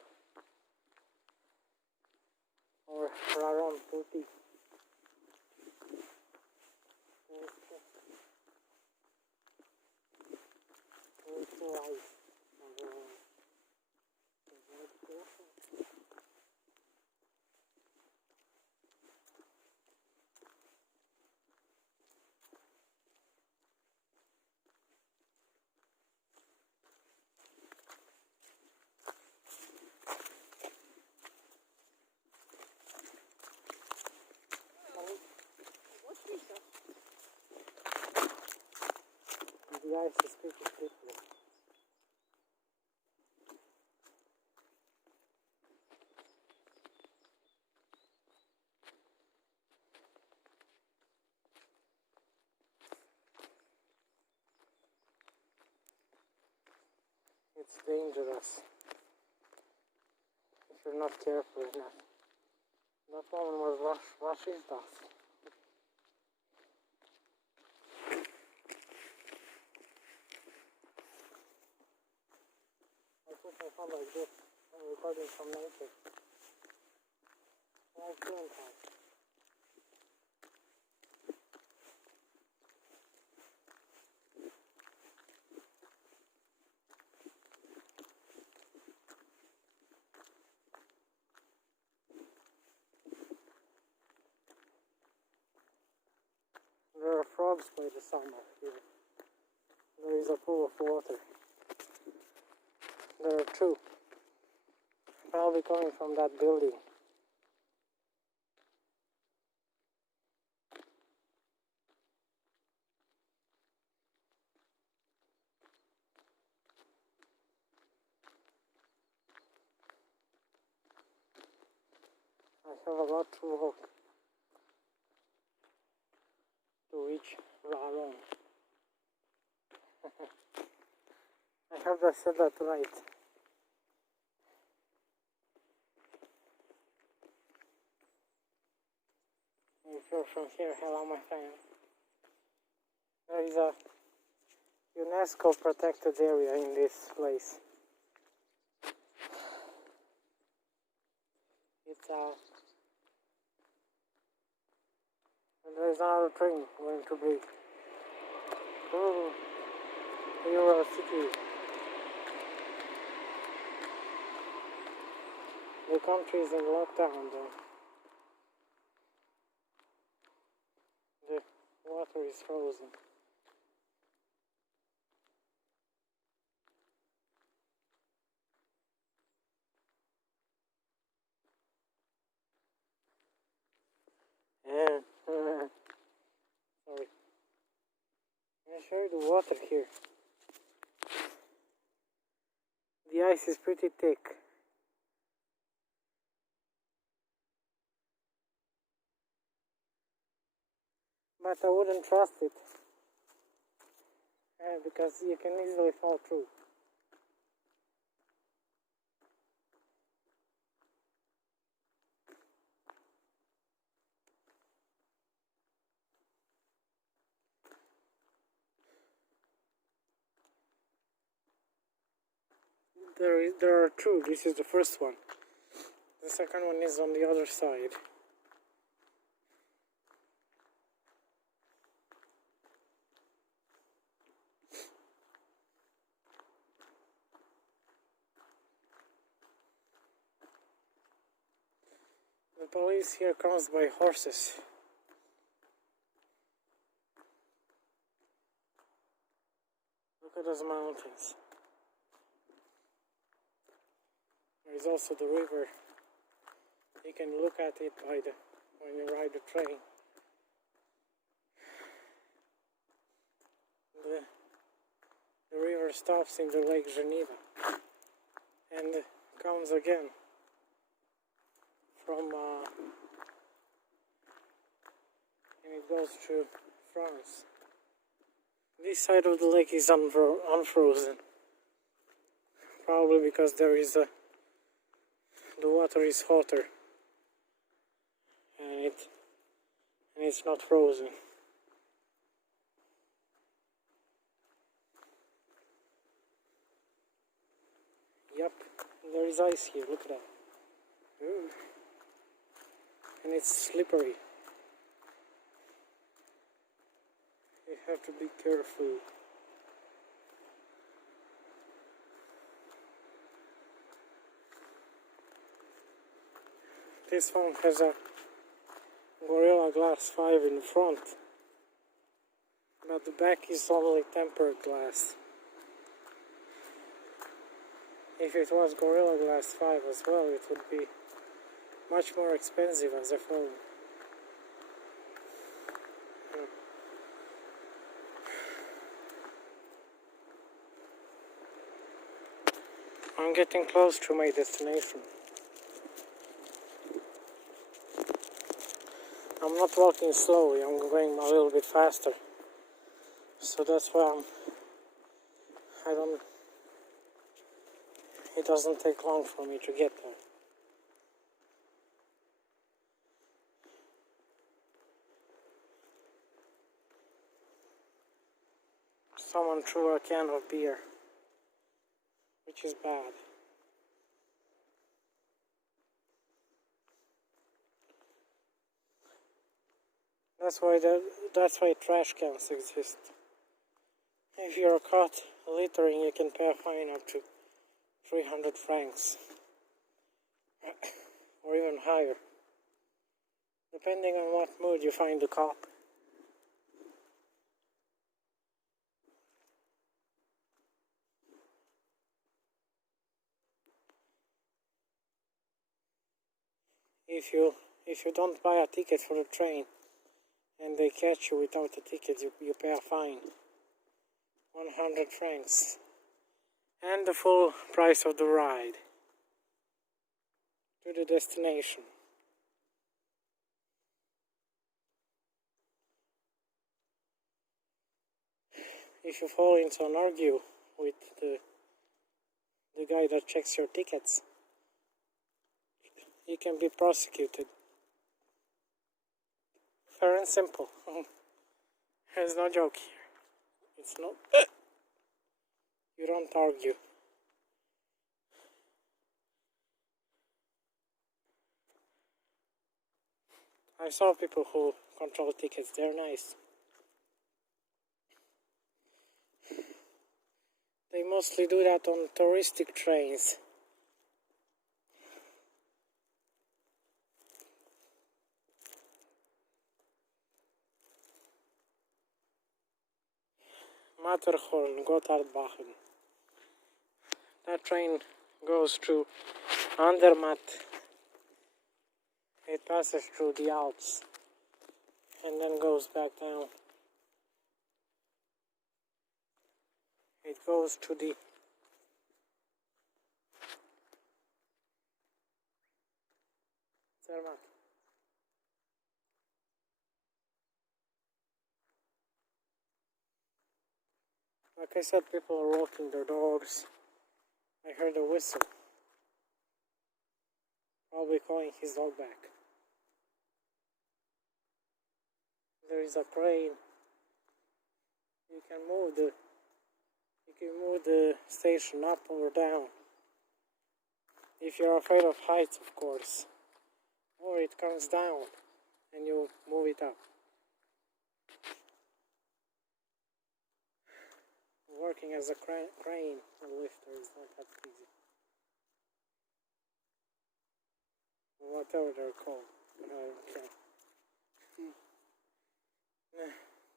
Or Raron Tutti. ice is pretty slippery. It's dangerous if you're not careful enough. That one was washing dust. I put my phone like this. I'm recording from nature. Why couldn't I? There are frogs by the summer here. There is a pool of water. There are two. Probably coming from that building. I have a lot to walk to reach Raron. I hope I said that right. If you're from here, hello my friend. There is a UNESCO protected area in this place. It's and there is another train going to break. Oh, Euro City. The country is in lockdown though. The water is frozen. Sorry. I'll show you the water here. The ice is pretty thick. But I wouldn't trust it. Because you can easily fall through. There are two. This is the first one. The second one is on the other side. The police here comes by horses. Look at those mountains. There is also the river. You can look at it when you ride the train. The river stops in the Lake Geneva and comes again from and it goes through France. This side of the lake is unfrozen, probably because the water is hotter and it's not frozen. Yep, there is ice here, look at that. Ooh. And it's slippery. You have to be careful. This one has a Gorilla Glass 5 in the front, but the back is only tempered glass. If it was Gorilla Glass 5 as well, it would be much more expensive as a phone. I'm getting close to my destination. I'm not walking slowly, I'm going a little bit faster. So that's why it doesn't take long for me to get there. Someone threw a can of beer, which is bad. That's why trash cans exist. If you're caught littering, you can pay a fine up to 300 francs, or even higher, depending on what mood you find the cop. If you don't buy a ticket for the train and they catch you without a ticket, you pay a fine, 100 francs, and the full price of the ride to the destination. If you fall into an argue with the guy that checks your tickets, you can be prosecuted. Fair and simple. There's no joke here. It's not. You don't argue. I saw people who control tickets. They're nice. They mostly do that on touristic trains. Matterhorn, Gotthardbachen. That train goes through Andermatt. It passes through the Alps and then goes back down. It goes to the Zermatt. Like I said, people are walking their dogs. I heard a whistle. Probably calling his dog back. There is a crane. You can move the station up or down. If you're afraid of heights, of course. Or it comes down and you move it up. Working as a crane or lifter is not that easy. Whatever they're called. Okay.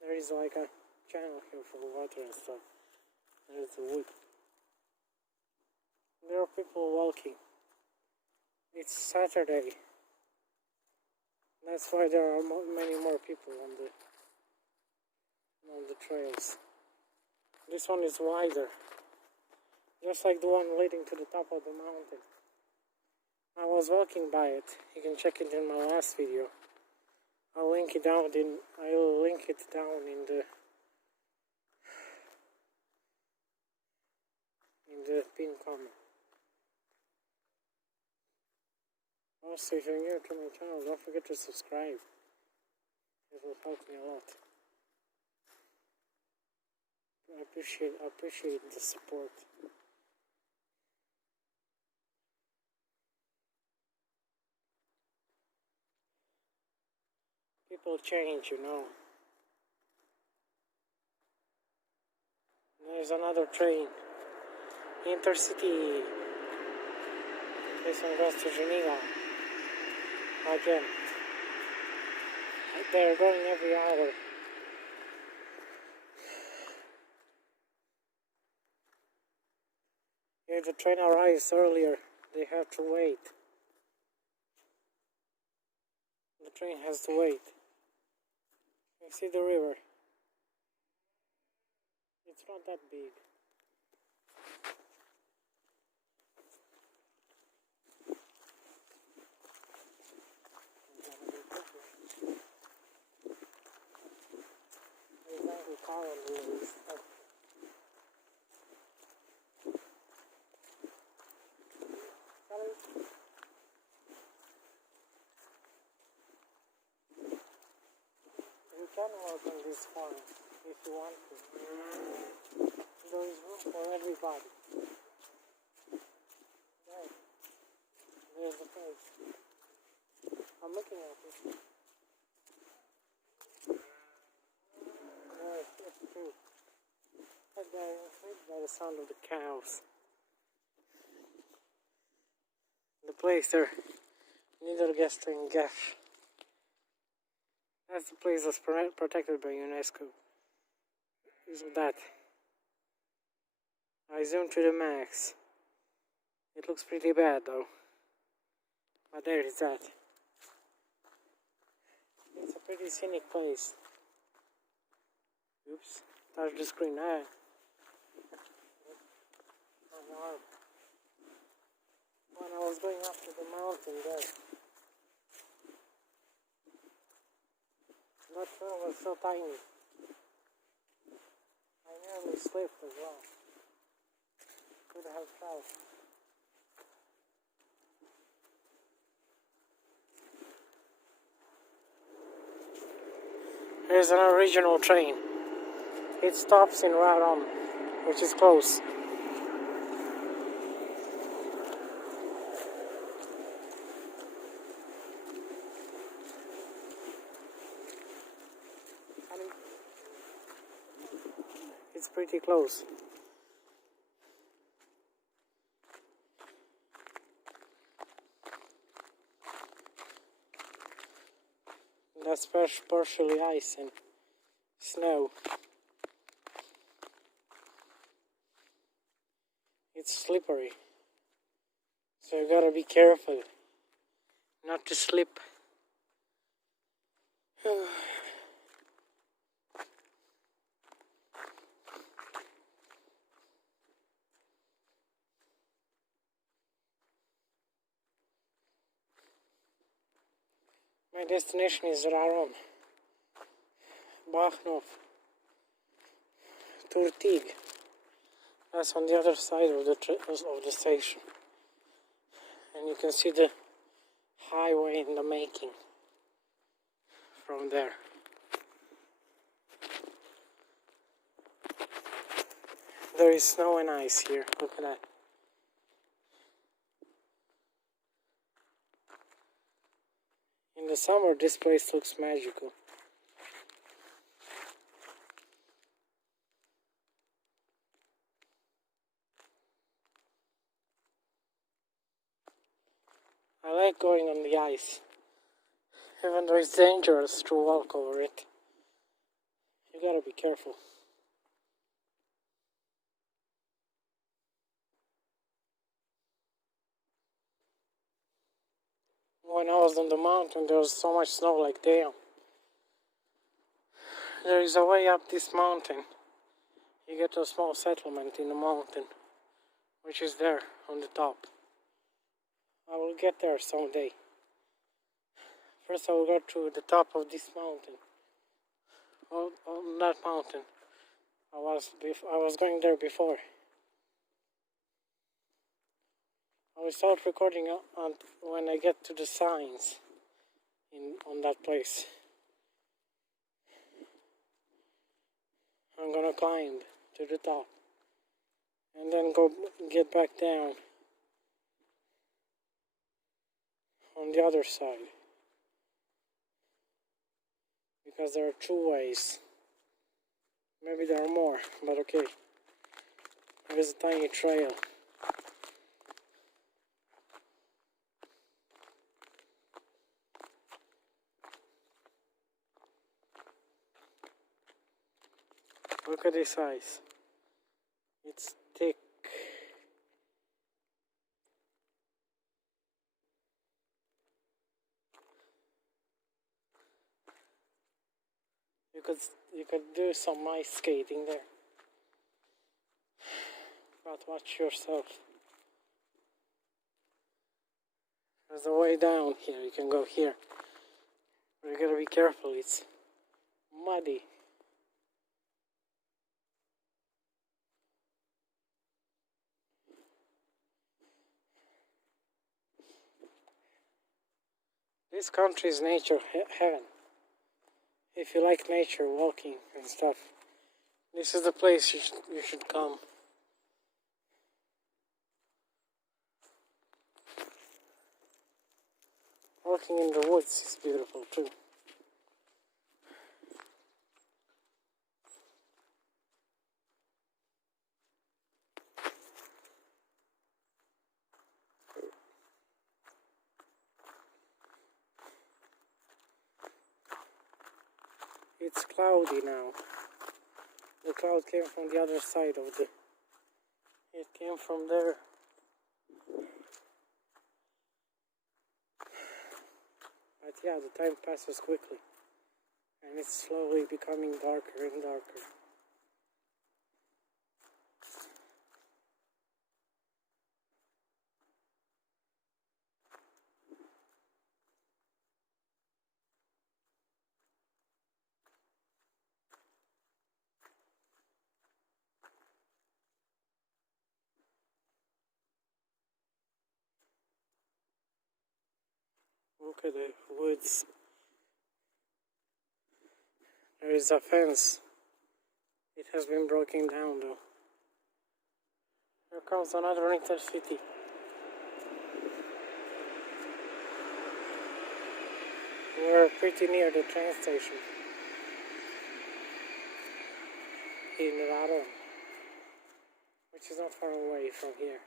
There is like a channel here for water and stuff. There's the wood. There are people walking. It's Saturday. That's why there are many more people on the trails. This one is wider, just like the one leading to the top of the mountain. I was walking by it. You can check it in my last video. I'll link it down in the pinned comment. Also, if you're new to my channel, don't forget to subscribe. It will help me a lot. I appreciate the support. People change, you know. There's another train. Intercity. This one goes to Geneva. Again. They're going every hour. If the train arrives earlier, they have to wait. The train has to wait. You see the river. It's not that big. climb if you want to. There is room for everybody. There's the place. I'm looking at it. It's true. Right there, by the sound of the cows. The place there, Niedergampel. That's the place that's protected by UNESCO. Isn't that? I zoomed to the max. It looks pretty bad though. But there is that. It's a pretty scenic place. Oops, touch the screen. When I was going up to the mountain there, that trail was so tiny. I nearly slipped as well. Could have fell. Here's an original train. It stops in Raron, which is close. It's pretty close. That's partially ice and snow. It's slippery, so you gotta be careful not to slip. My destination is Raron, Bachnov, Turtig. That's on the other side of the station, and you can see the highway in the making from there. There is snow and ice here. Look at that. In the summer, this place looks magical. I like going on the ice, even though it's dangerous to walk over it. You gotta be careful. When I was on the mountain, there was so much snow, like damn. There is a way up this mountain. You get to a small settlement in the mountain, which is there on the top. I will get there someday. First I will go to the top of this mountain. On that mountain. I was going there before. I will start recording when I get to the signs on that place. I'm gonna climb to the top and then get back down on the other side, because there are two ways. Maybe there are more, but okay. There's a tiny trail. Look at this ice. It's thick. You could do some ice skating there. But watch yourself. There's a way down here. You can go here. But you gotta be careful. It's muddy. This country is nature heaven. if you like nature, walking and stuff, this is the place you should come. Walking in the woods is beautiful too. It's cloudy now. The cloud came from the other side of the... It came from there. But yeah, the time passes quickly. And it's slowly becoming darker and darker. Look at the woods. There is a fence. It has been broken down though. Here comes another intercity. We're pretty near the train station in Raron, which is not far away from here.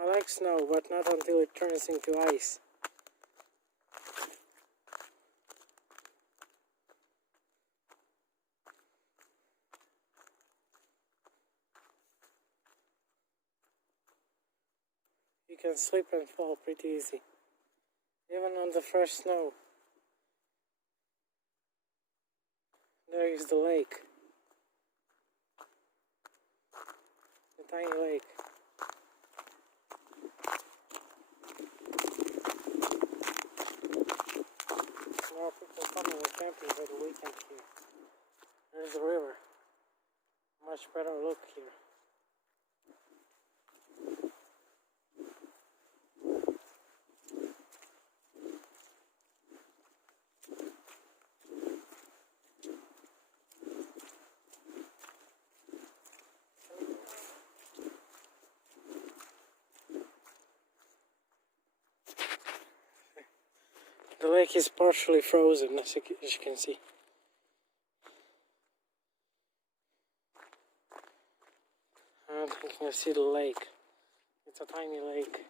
I like snow, but not until it turns into ice. You can slip and fall pretty easy, even on the fresh snow. There is the lake, the tiny lake. More people coming and camping for the weekend here. There's the river. Much better look here. The lake is partially frozen, as you can see. I don't think you can see the lake. It's a tiny lake.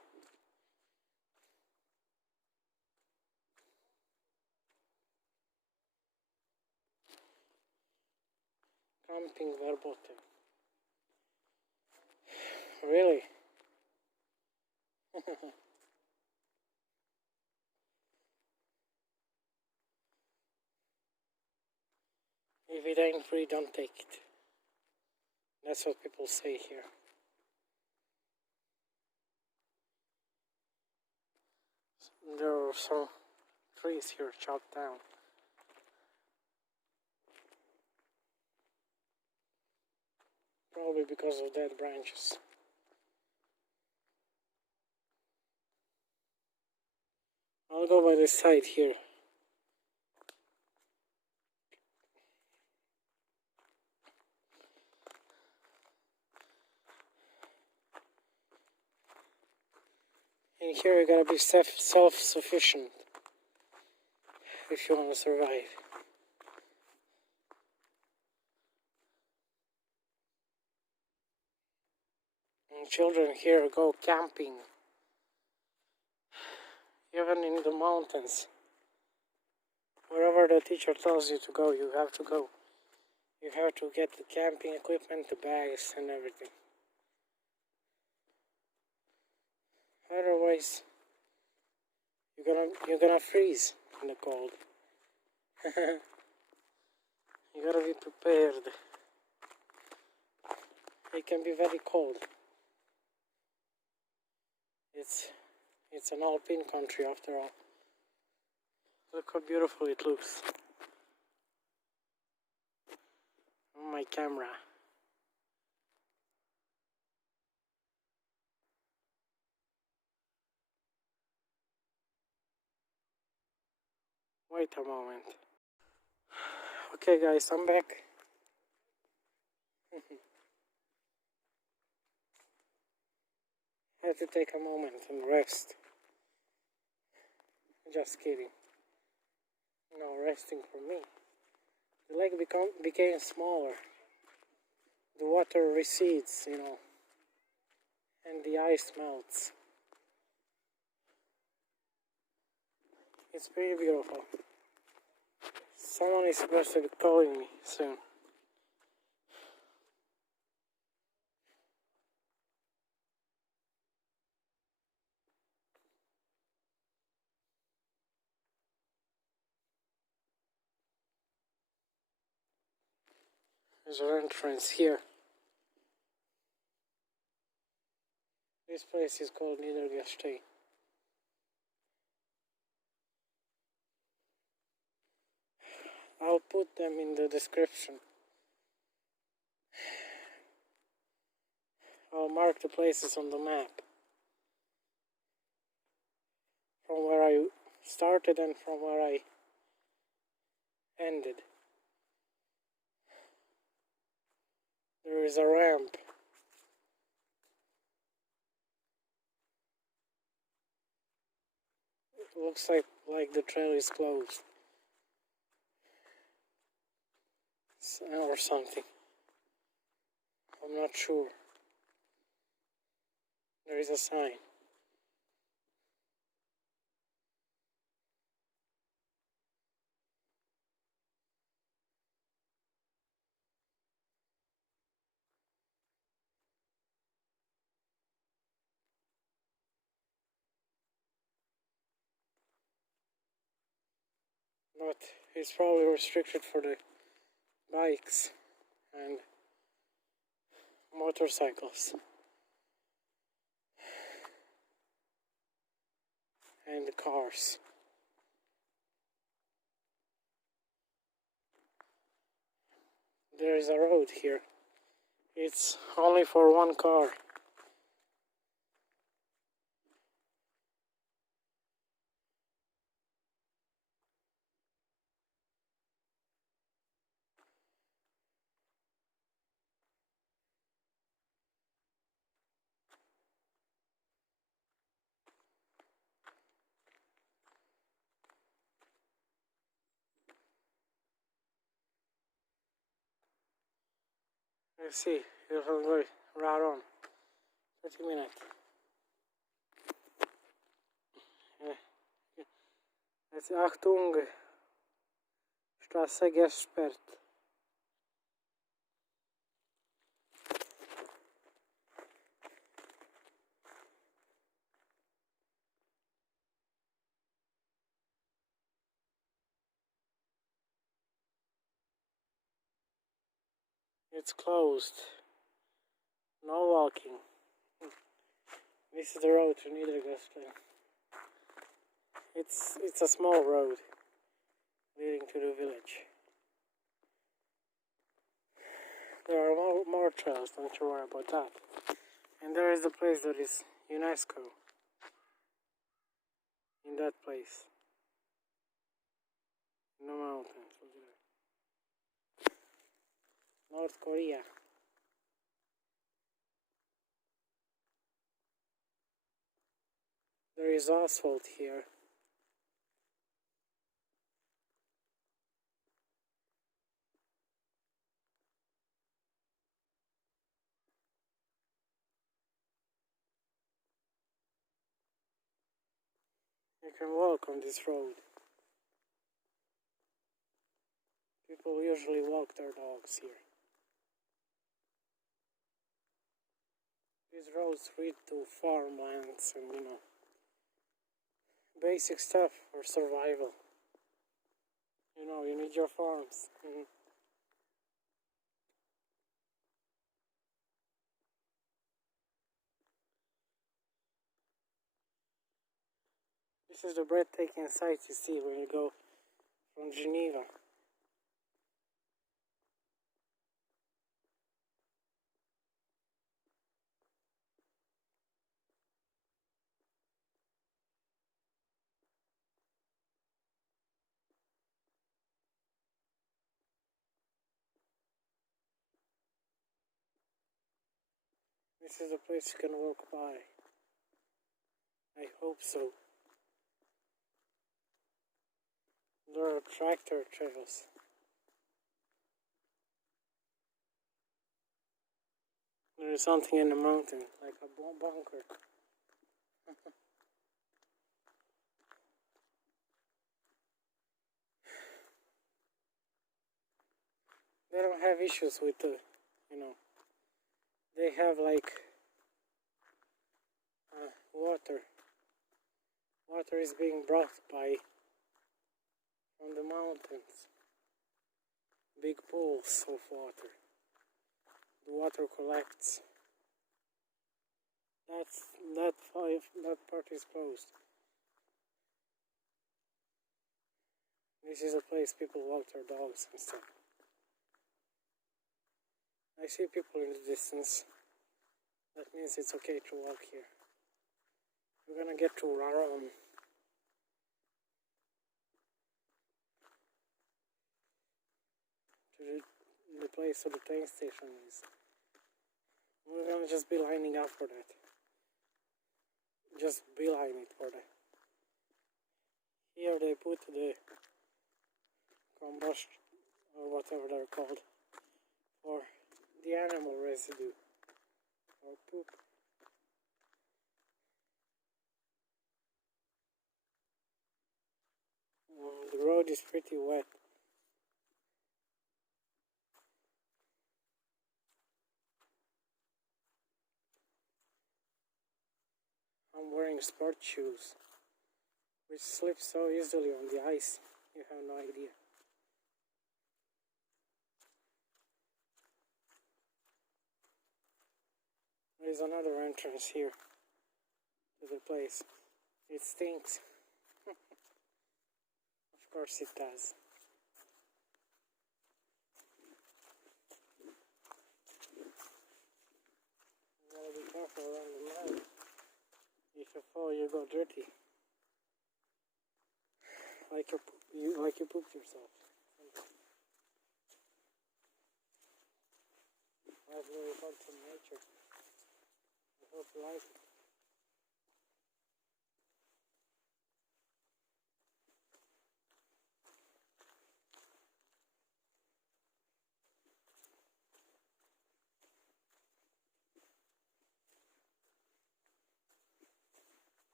Camping verboten. Really? If it ain't free, don't take it. That's what people say here. There are some trees here chopped down. Probably because of dead branches. I'll go by this side here. And here you gotta be self-sufficient if you want to survive. And children here go camping. Even in the mountains. Wherever the teacher tells you to go, you have to go. You have to get the camping equipment, the bags and everything. Otherwise, you're gonna freeze in the cold. You gotta be prepared. It can be very cold. It's an alpine country after all. Look how beautiful it looks on my camera. Wait a moment. Okay guys, I'm back. Had to take a moment and rest. Just kidding. No resting for me. The lake became smaller. The water recedes, and the ice melts. It's pretty beautiful. Someone is supposed to be calling me soon. There's an entrance here. This place is called Niedergampel. I'll put them in the description. I'll mark the places on the map. From where I started and from where I ended. There is a ramp. It looks like the trail is closed. Or something. I'm not sure. There is a sign. But it's probably restricted for the bikes and motorcycles and the cars. There is a road here. It's only for one car. Let's see, you're going Raron. 30 minutes. Jetzt Achtung, Straße gesperrt. It's closed. No walking. This is the road to Niedergampel. It's a small road leading to the village. There are more trails, don't you worry about that. And there is the place that is UNESCO. In that place. In the mountains. Look at that. North Korea. There is asphalt here. You can walk on this road. People usually walk their dogs here. These roads lead to farmlands and basic stuff for survival. You need your farms. This is the breathtaking sight you see when you go from Geneva. This is a place you can walk by. I hope so. There are tractor trails. There is something in the mountain, like a bunker. They don't have issues with the, they have like water. Water is being brought by from the mountains. Big pools of water. The water collects. That part is closed. This is a place people walk their dogs and stuff. I see people in the distance. That means it's okay to walk here. We're gonna get to Raron. To the place where the train station is. We're gonna just be lining up for that. Just beeline it for that. Here they put the combustion, or whatever they're called, for the animal residue, or poop. The road is pretty wet. I'm wearing sport shoes, which slip so easily on the ice, you have no idea. There's another entrance here to the place. It stinks. Of course it does. You gotta be careful around the mud. If you fall, you go dirty. Like you pooped yourself. That's very hard from nature. I hope you like it.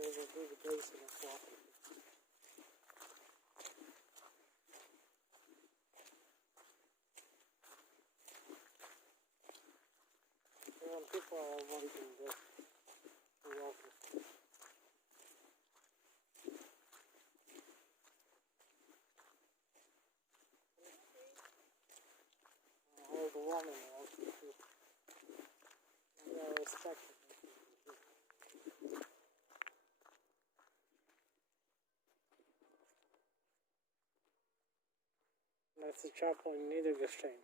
There's a big basin of water. People are avoiding the water. All the women are also too. And they are respected. That's the chapel in Niedergampel.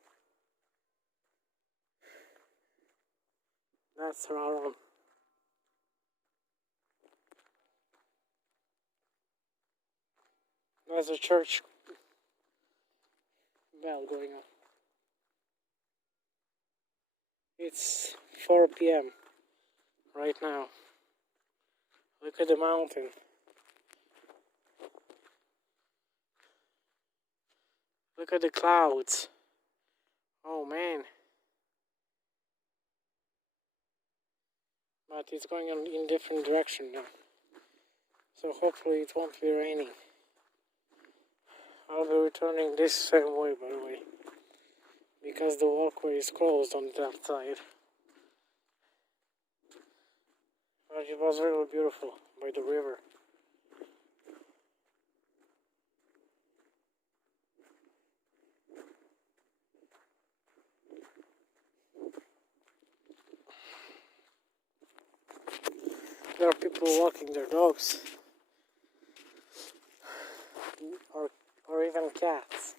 That's Raron. There's a church bell going on. It's 4 p.m. right now. Look at the mountain. Look at the clouds. Oh man. But it's going in different direction now. So hopefully it won't be raining. I'll be returning this same way, by the way. Because the walkway is closed on that side. But it was really beautiful by the river. people walking their dogs, or even cats.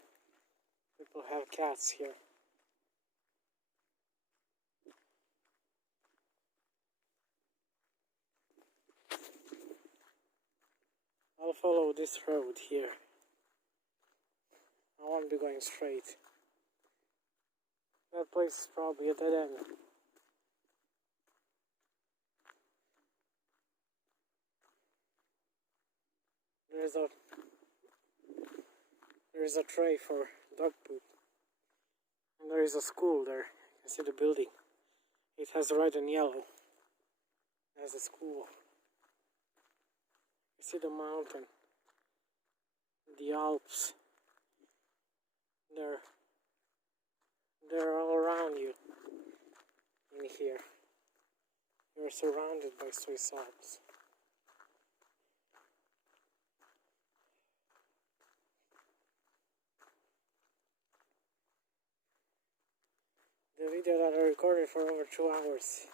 People have cats here. I'll follow this road here. I won't be going straight. That place is probably a dead end. There is a tray for dog poop. And there is a school there. You can see the building. It has red and yellow as a school. You see the mountain. The ALPS. They're all around you in here. You're surrounded by Swiss Alps. The video that I recorded for over 2 hours.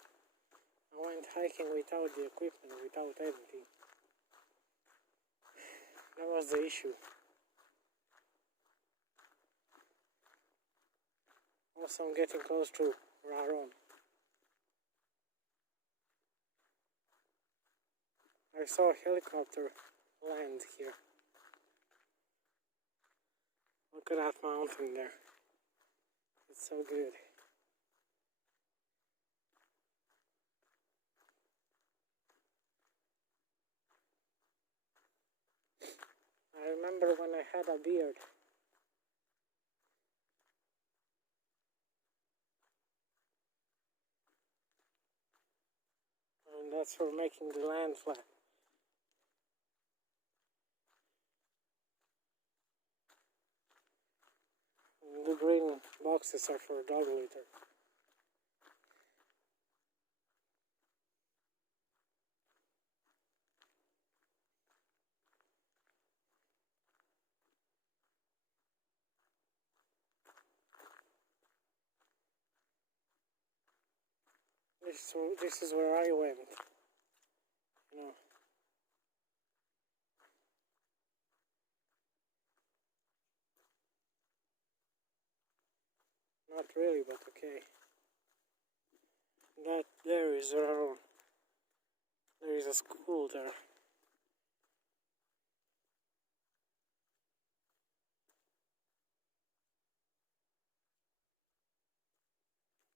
I went hiking without the equipment, without editing. That was the issue. Also, I'm getting close to Raron. I saw a helicopter land here. Look at that mountain there. It's so good. I remember when I had a beard. And that's for making the land flat. And the green boxes are for dog litter. This is where I went. You know. Not really, but okay. That there is Raron. There is a school there.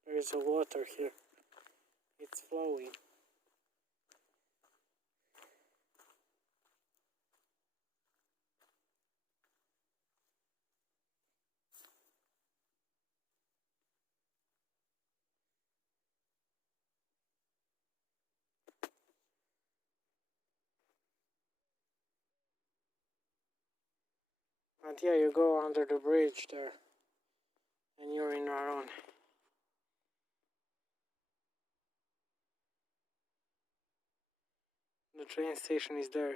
There is a water here. It's flowing. And yeah, you go under the bridge there, and you're in Raron. The train station is there,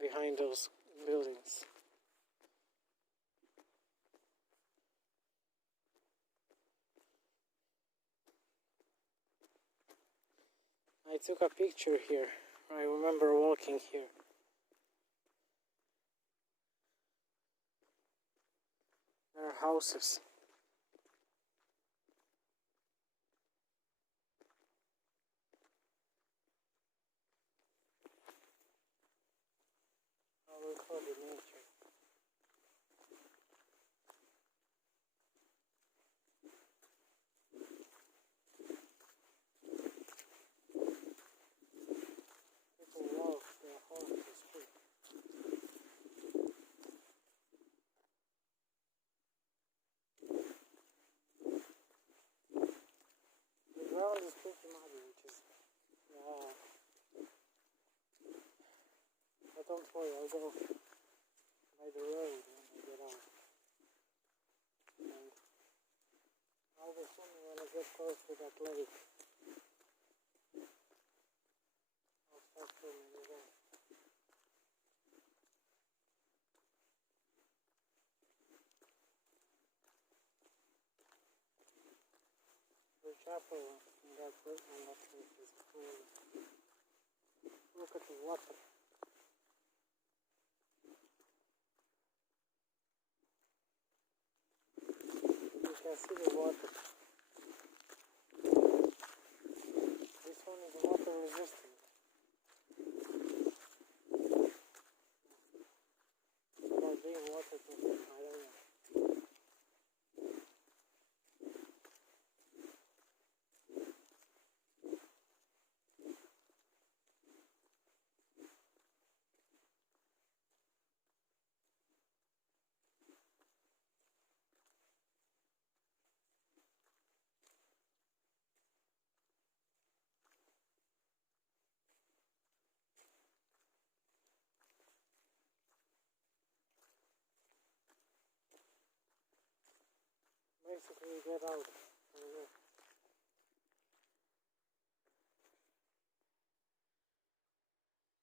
behind those buildings. I took a picture here. I remember walking here. There are houses. I'll record the nature. People love their horses too. The ground is pretty muddy, which is but don't worry, I'll go by the road when I get out. And I'll be swimming when I get close to that lake. I'll start swimming again. The chapel in that Turtmann is cool. Look at the water. You can see the water. This one is water resistant. But being waterproof, I don't know. Basically, you get out. I don't know.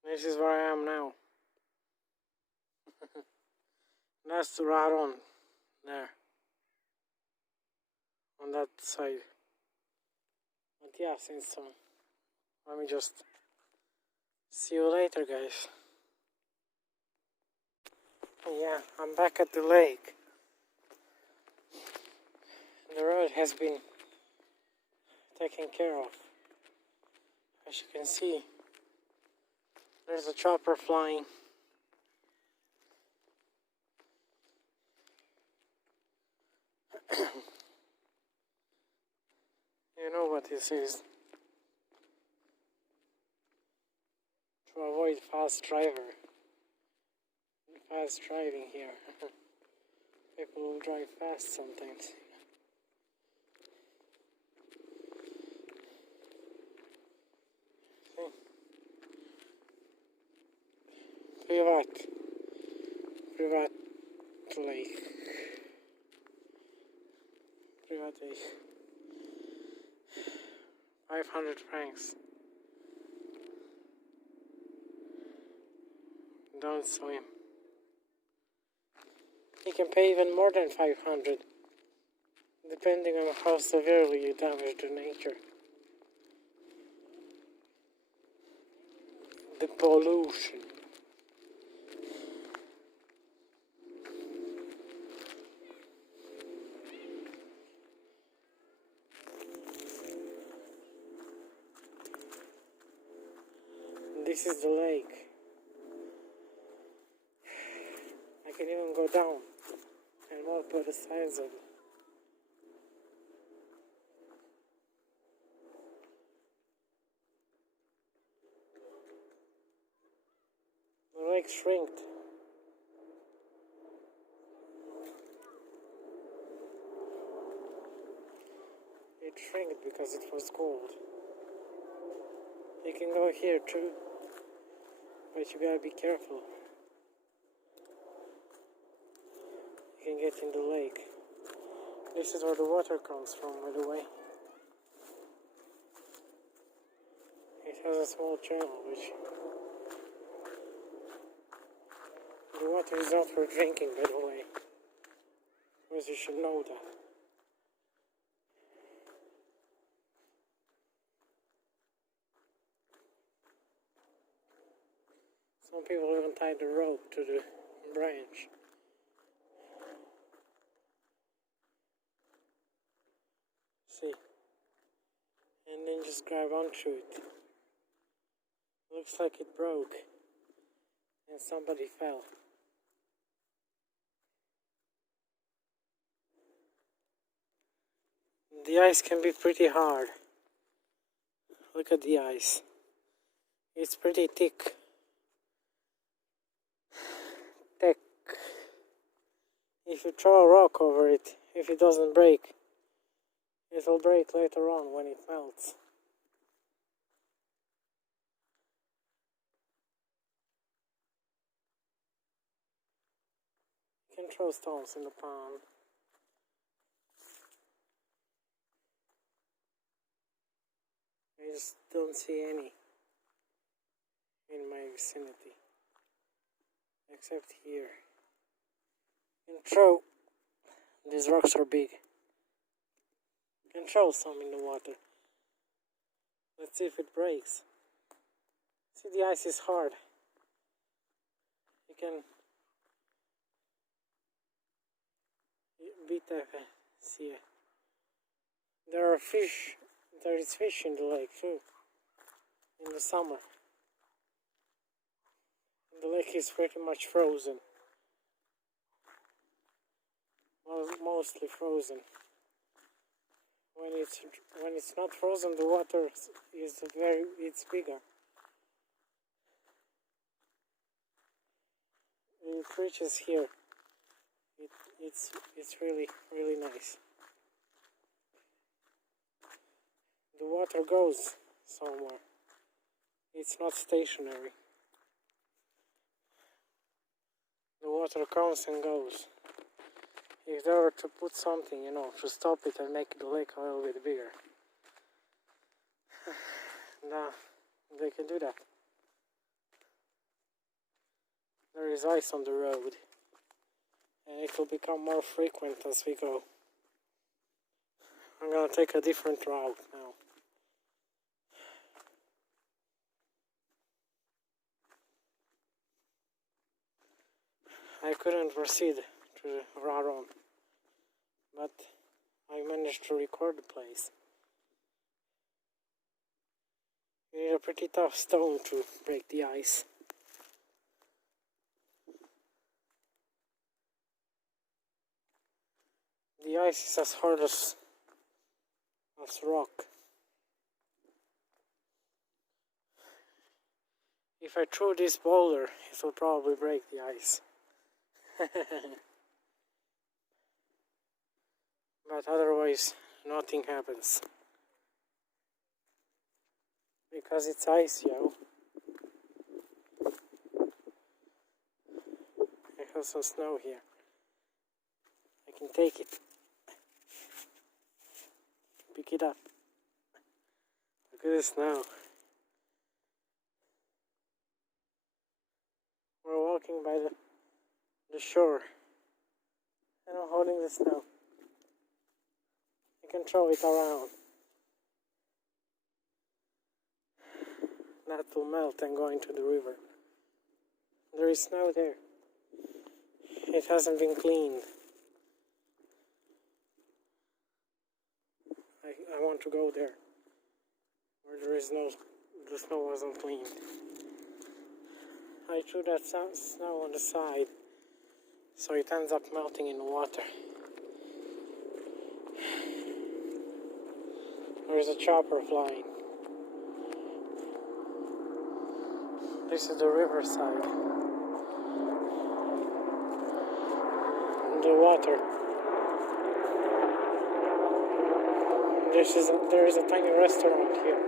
This is where I am now. That's the Raron there. On that side. But yeah, since so, let me just see you later, guys. Yeah, I'm back at the lake. The road has been taken care of. As you can see, there's a chopper flying. You know what this is. To avoid fast driving here. People will drive fast sometimes. See? Privat lake. Privat lake. 500 francs. Don't swim. You can pay even more than 500, depending on how severely you damage the nature. The pollution. This is the lake. I can even go down and walk by the sides of it. The lake shrinked. It shrank because it was cold. You can go here too, but you gotta be careful. You can get in the lake. This is where the water comes from, by the way. It has a small channel, which the water is not for drinking, by the way. Because you should know that. Some people even tied the rope to the branch. See? And then just grab onto it. Looks like it broke. And somebody fell. The ice can be pretty hard. Look at the ice. It's pretty thick. If you throw a rock over it, if it doesn't break, it will break later on when it melts. You can throw stones in the pond. I just don't see any in my vicinity, except here. You can throw. These rocks are big. You can throw some in the water. Let's see if it breaks. See, the ice is hard. You can beat that. See it. There are fish. There is fish in the lake too. In the summer. The lake is pretty much frozen. Well, mostly frozen. When it's not frozen, the water is it's bigger. It reaches here. It's really nice. The water goes somewhere. It's not stationary. The water comes and goes. If they were to put something, to stop it and make the lake a little bit bigger, nah, they can do that. There is ice on the road, and it will become more frequent as we go. I'm gonna take a different route now. I couldn't proceed to Raron, but I managed to record the place. You need a pretty tough stone to break the ice. The ice is as hard as rock. If I throw this boulder, it will probably break the ice. But otherwise, nothing happens. Because it's ice, yo. I have some snow here. I can take it. Pick it up. Look at this snow. We're walking by the shore. And I'm holding the snow. I can throw it around. That will melt and go into the river. There is snow there. It hasn't been cleaned. I want to go there. Where there is the snow wasn't cleaned. I threw that snow on the side, so it ends up melting in the water. There's a chopper flying. This is the riverside. The water. There is a tiny restaurant here.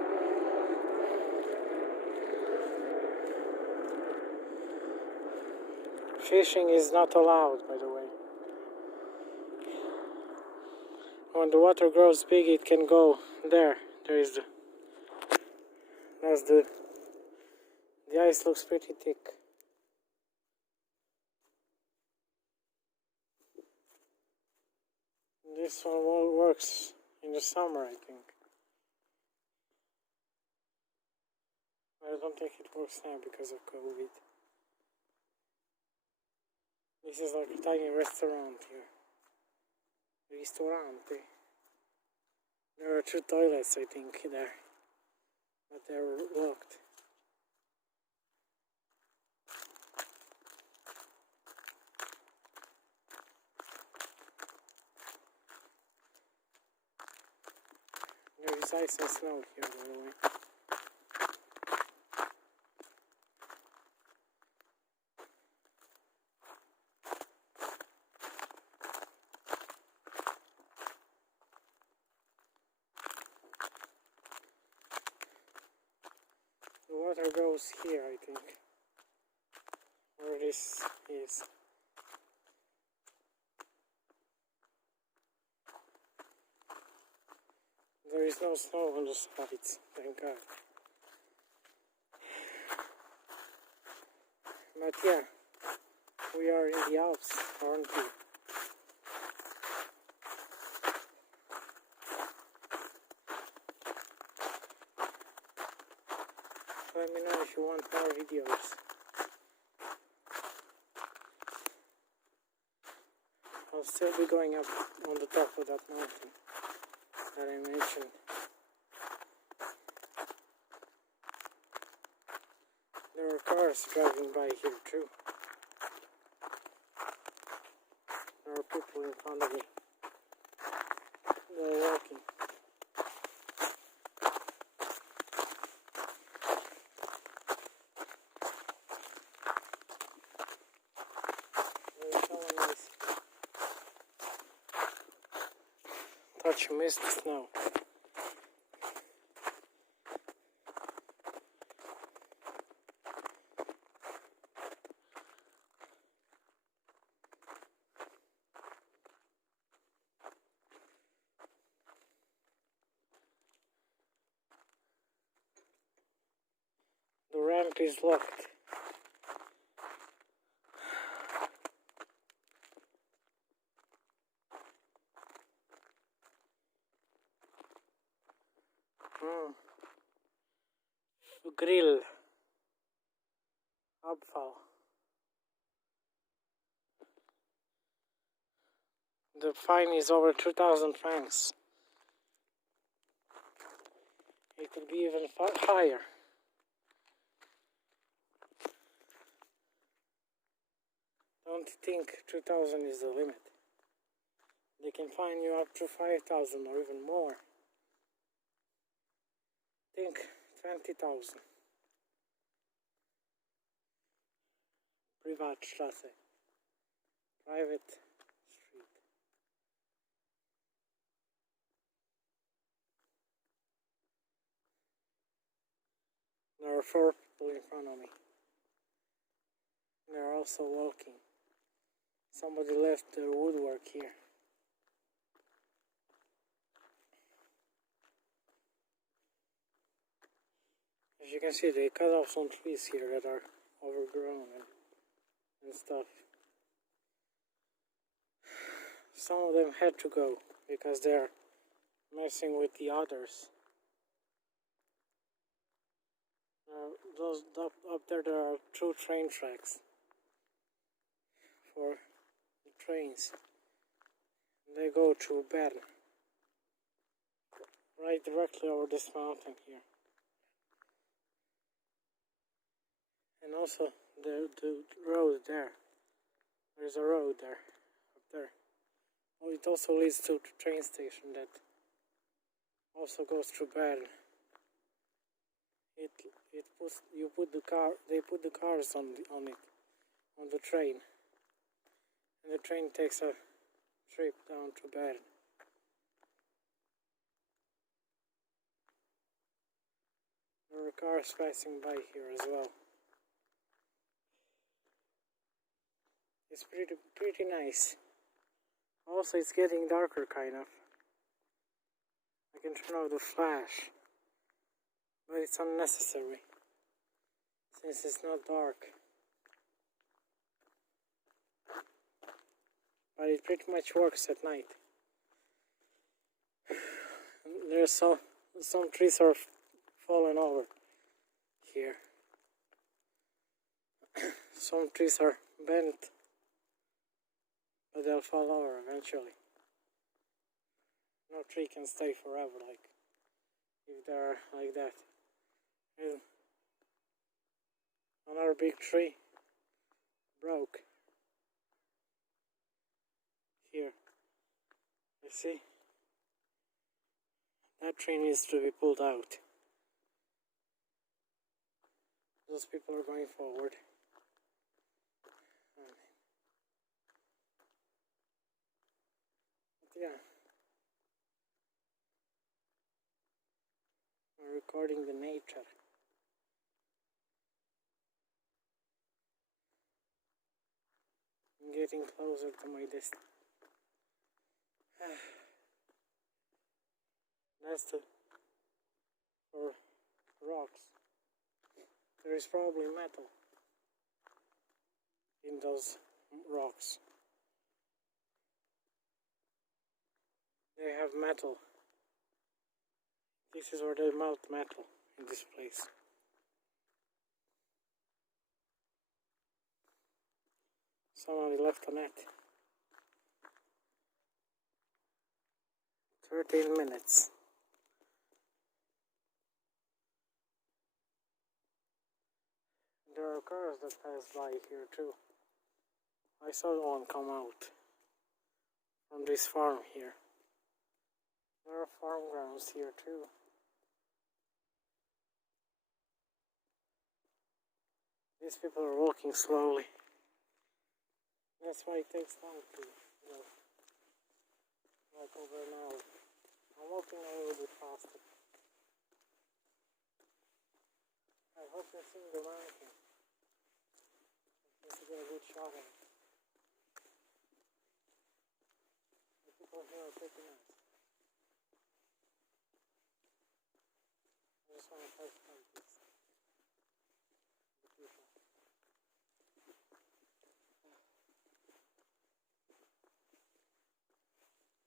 Fishing is not allowed, by the way. When the water grows big, it can go there. The ice looks pretty thick. This one works in the summer, I think. I don't think it works now because of COVID. This is like a tiny restaurant here. Ristorante. There are 2 toilets, I think, there. But they're locked. There is ice and snow here, by the way. The water goes here, I think. Where this is. There is no snow on the sides, thank God. But yeah, we are in the Alps, aren't we? let me know if you want more videos. I'll still be going up on the top of that mountain that I mentioned. There are cars driving by here too. There are people in front of me. They're walking. There's so nice. Touch mist snow. The ramp is locked. Grill. Abfall. The fine is over 2,000 francs. It could be even far higher. Don't think 2,000 is the limit. They can fine you up to 5,000 or even more. Think 20,000. Privatstraße. Private street. There are 4 people in front of me. They're also walking. Somebody left their woodwork here. As you can see, they cut off some trees here that are overgrown and stuff. Some of them had to go because they're messing with the others. Those up there are 2 train tracks for the trains. They go to Bern, right directly over this mountain here. And also the road there. There's a road there, up there. Oh, it also leads to the train station that also goes through Bern. They put the cars on the train, and the train takes a trip down to Bern. There are cars passing by here as well. It's pretty nice. Also, it's getting darker kind of. I can turn off the flash, but it's unnecessary since it's not dark. But it pretty much works at night. There's some trees are falling over here. Some trees are bent, but they'll fall over eventually. No tree can stay forever, like if they're like that. And another big tree broke here. You see? That tree needs to be pulled out. Those people are going forward. But yeah. I'm recording the nature. I'm getting closer to my distance. That's for rocks. There is probably metal in those rocks. They have metal. This is where they melt metal in this place. Somebody left a net. 13 minutes. There are cars that pass by here too. I saw one come out from this farm here. There are farm grounds here too. These people are walking slowly. That's why it takes long to, like over an hour. I'm walking a little bit faster. I hope you're seeing the mountain. I need to get a good shot of it. The people here are pretty nice. I just want to take this. The people.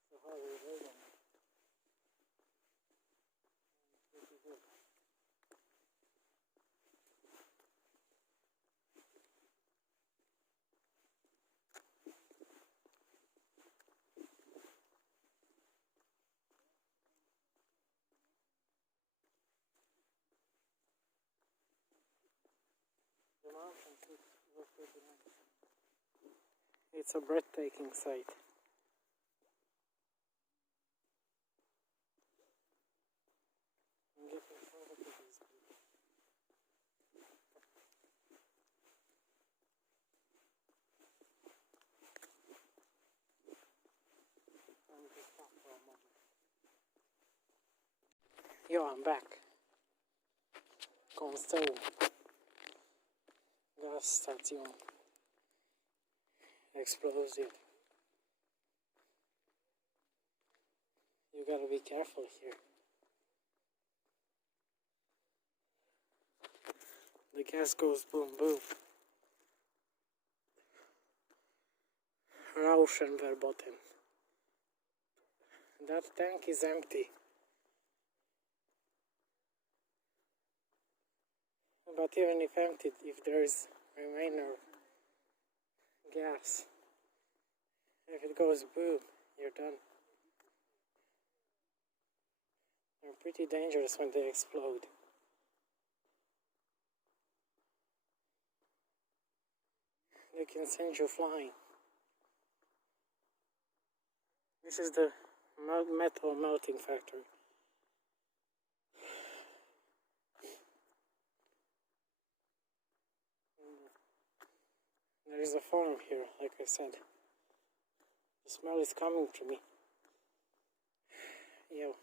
So how we live on it. Pretty good. The mountains look pretty nice. It's a breathtaking sight. I'm getting closer to these people. I'm just stop for a moment. Yo, I'm back. Constant. Gas station. Explosive. You gotta be careful here. The gas goes boom boom. Rauschen verboten. That tank is empty. But even if emptied, if there is remainder gas, if it goes boom, you're done. They're pretty dangerous when they explode. They can send you flying. This is the metal melting factory. There is a farm here, like I said. The smell is coming to me. Yo.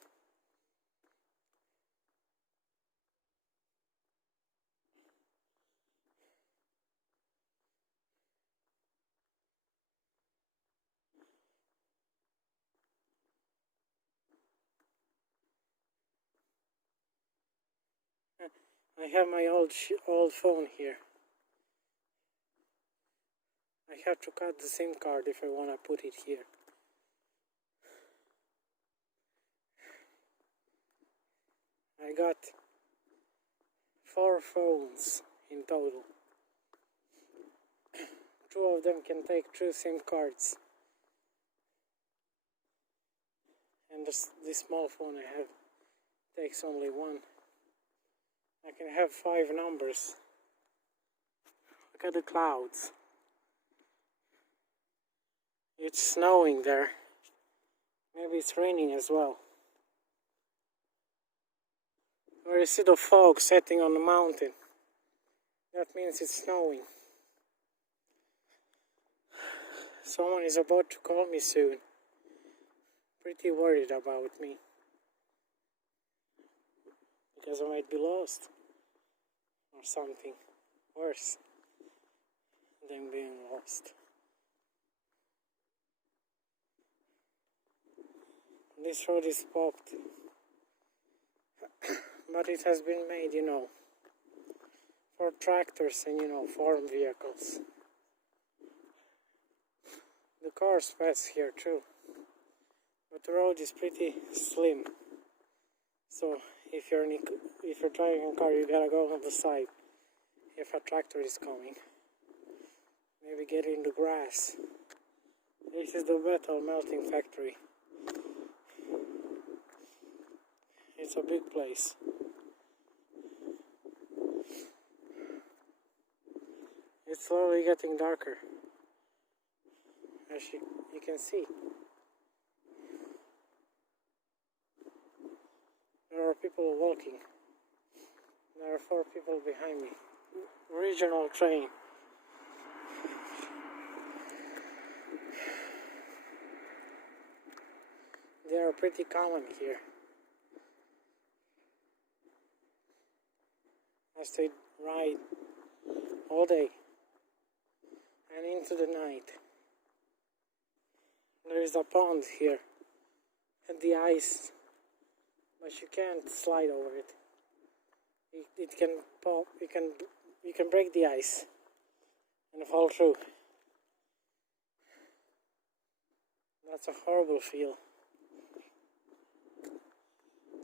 I have my old phone here. I have to cut the SIM card if I want to put it here. I got 4 phones in total. 2 of them can take 2 SIM cards. And this small phone I have takes only 1. I can have 5 numbers. Look at the clouds. It's snowing there. Maybe it's raining as well. Where you see the fog setting on the mountain, that means it's snowing. Someone is about to call me soon. Pretty worried about me. Because I might be lost. Or something worse than being lost. This road is popped. But it has been made, for tractors and, farm vehicles. The cars pass here too. But the road is pretty slim. So if you're driving a car, you gotta go on the side if a tractor is coming. maybe get in the grass. This is the metal melting factory. It's a big place. It's slowly getting darker, as you can see. There are people walking. There are 4 people behind me. Regional train. They are pretty common here. As they ride all day and into the night. There is a pond here and the ice, but you can't slide over it. It can pop. You can break the ice and fall through. That's a horrible feel.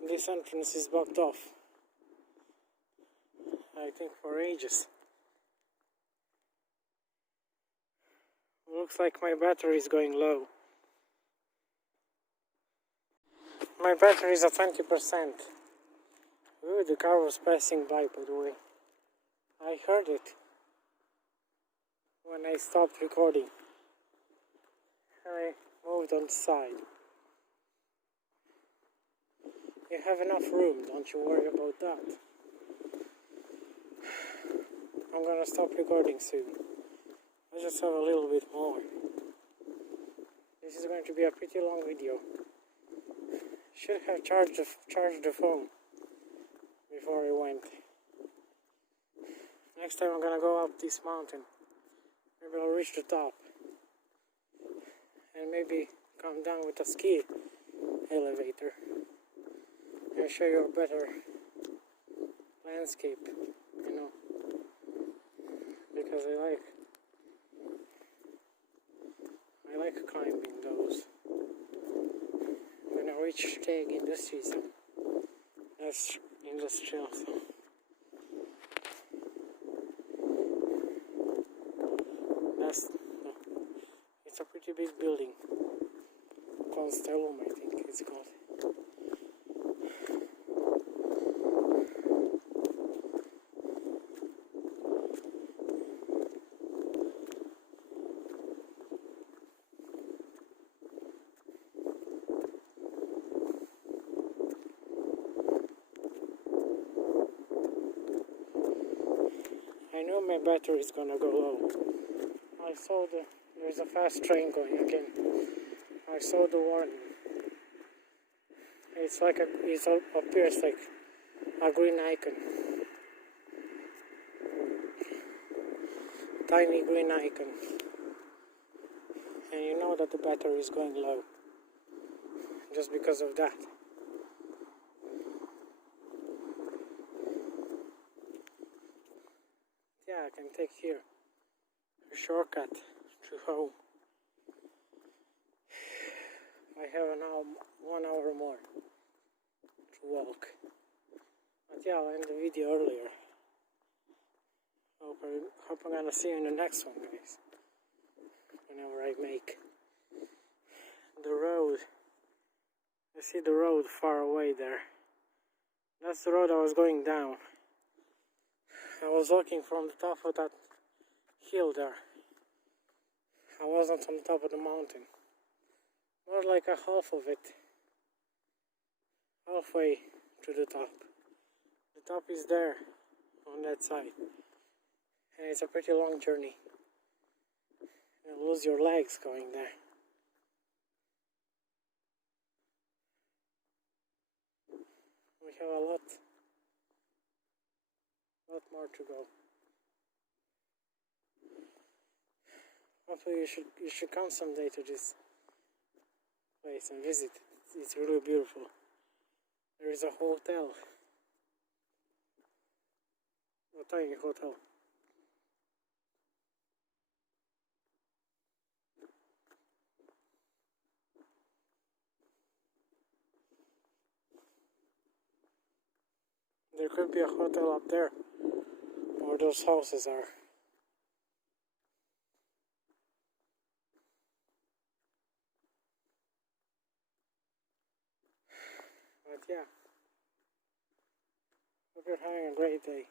This entrance is blocked off, I think, for ages. Looks like my battery is going low. My battery is at 20%. Ooh, the car was passing by the way. I heard it when I stopped recording. I moved on the side. You have enough room, don't you worry about that. I'm gonna stop recording soon. I just have a little bit more. This is going to be a pretty long video. Should have charged the phone before I went. Next time I'm gonna go up this mountain. Maybe I'll reach the top. And maybe come down with a ski elevator. And show you a better landscape, you know. Because I like climbing those. When I reach Tag Industry Zone, that's industrial zone. It's a pretty big building. Constellum, I think it's called. I know my battery is gonna go low. I saw there's a fast train going again. I saw the warning. It appears like a green icon. Tiny green icon. And you know that the battery is going low. Just because of that. Yeah, I can take here a shortcut to home. I have now 1 hour more to walk. But yeah, I'll end the video earlier. Hope I'm gonna see you in the next one, guys. Whenever I make the road. I see the road far away there. That's the road I was going down. I was walking from the top of that hill there. I wasn't on top of the mountain. More like a half of it. Halfway to the top. The top is there on that side. And it's a pretty long journey. You'll lose your legs going there. We have a lot more to go. Hopefully you should come someday to this place and visit. It's really beautiful. There is a hotel. A tiny hotel. There could be a hotel up there where those houses are. But yeah, hope you're having a great day.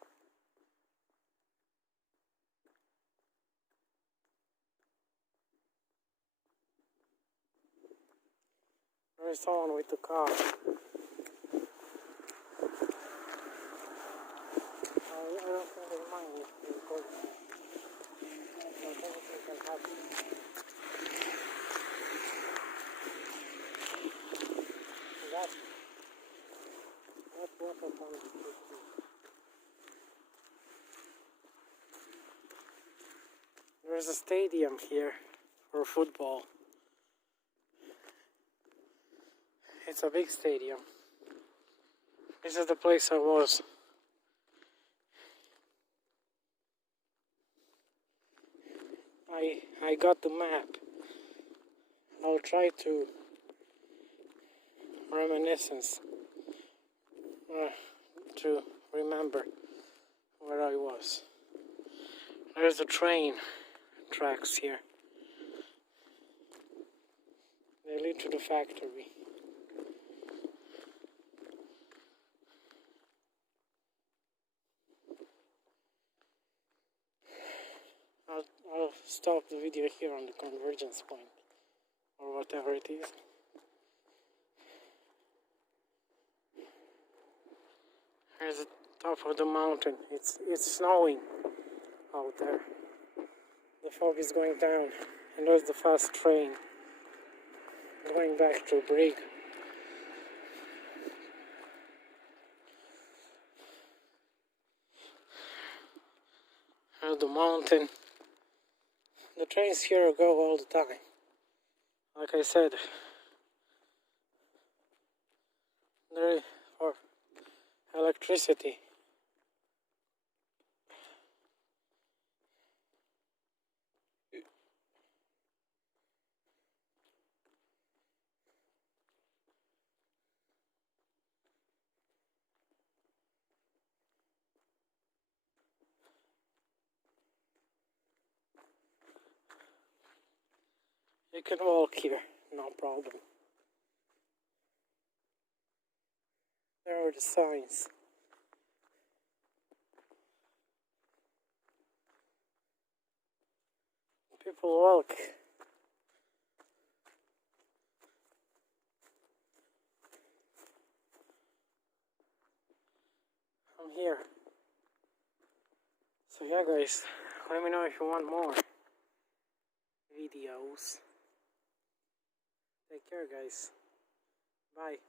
There is someone with the car. I don't think they mind if you go. Not anything can happen. That water pump is good. There's a stadium here for football. It's a big stadium. This is the place I was. I got the map. I'll try to reminiscence to remember where I was. There's the train tracks here. They lead to the factory. I'll stop the video here on the convergence point, or whatever it is. Here's the top of the mountain. It's snowing out there. The fog is going down, and there's the fast train going back to Brig. Here's the mountain. The trains here go all the time. Like I said, there for electricity. You can walk here, no problem. There are the signs. People walk. I'm here. So yeah guys, let me know if you want more videos. Take care guys. Bye.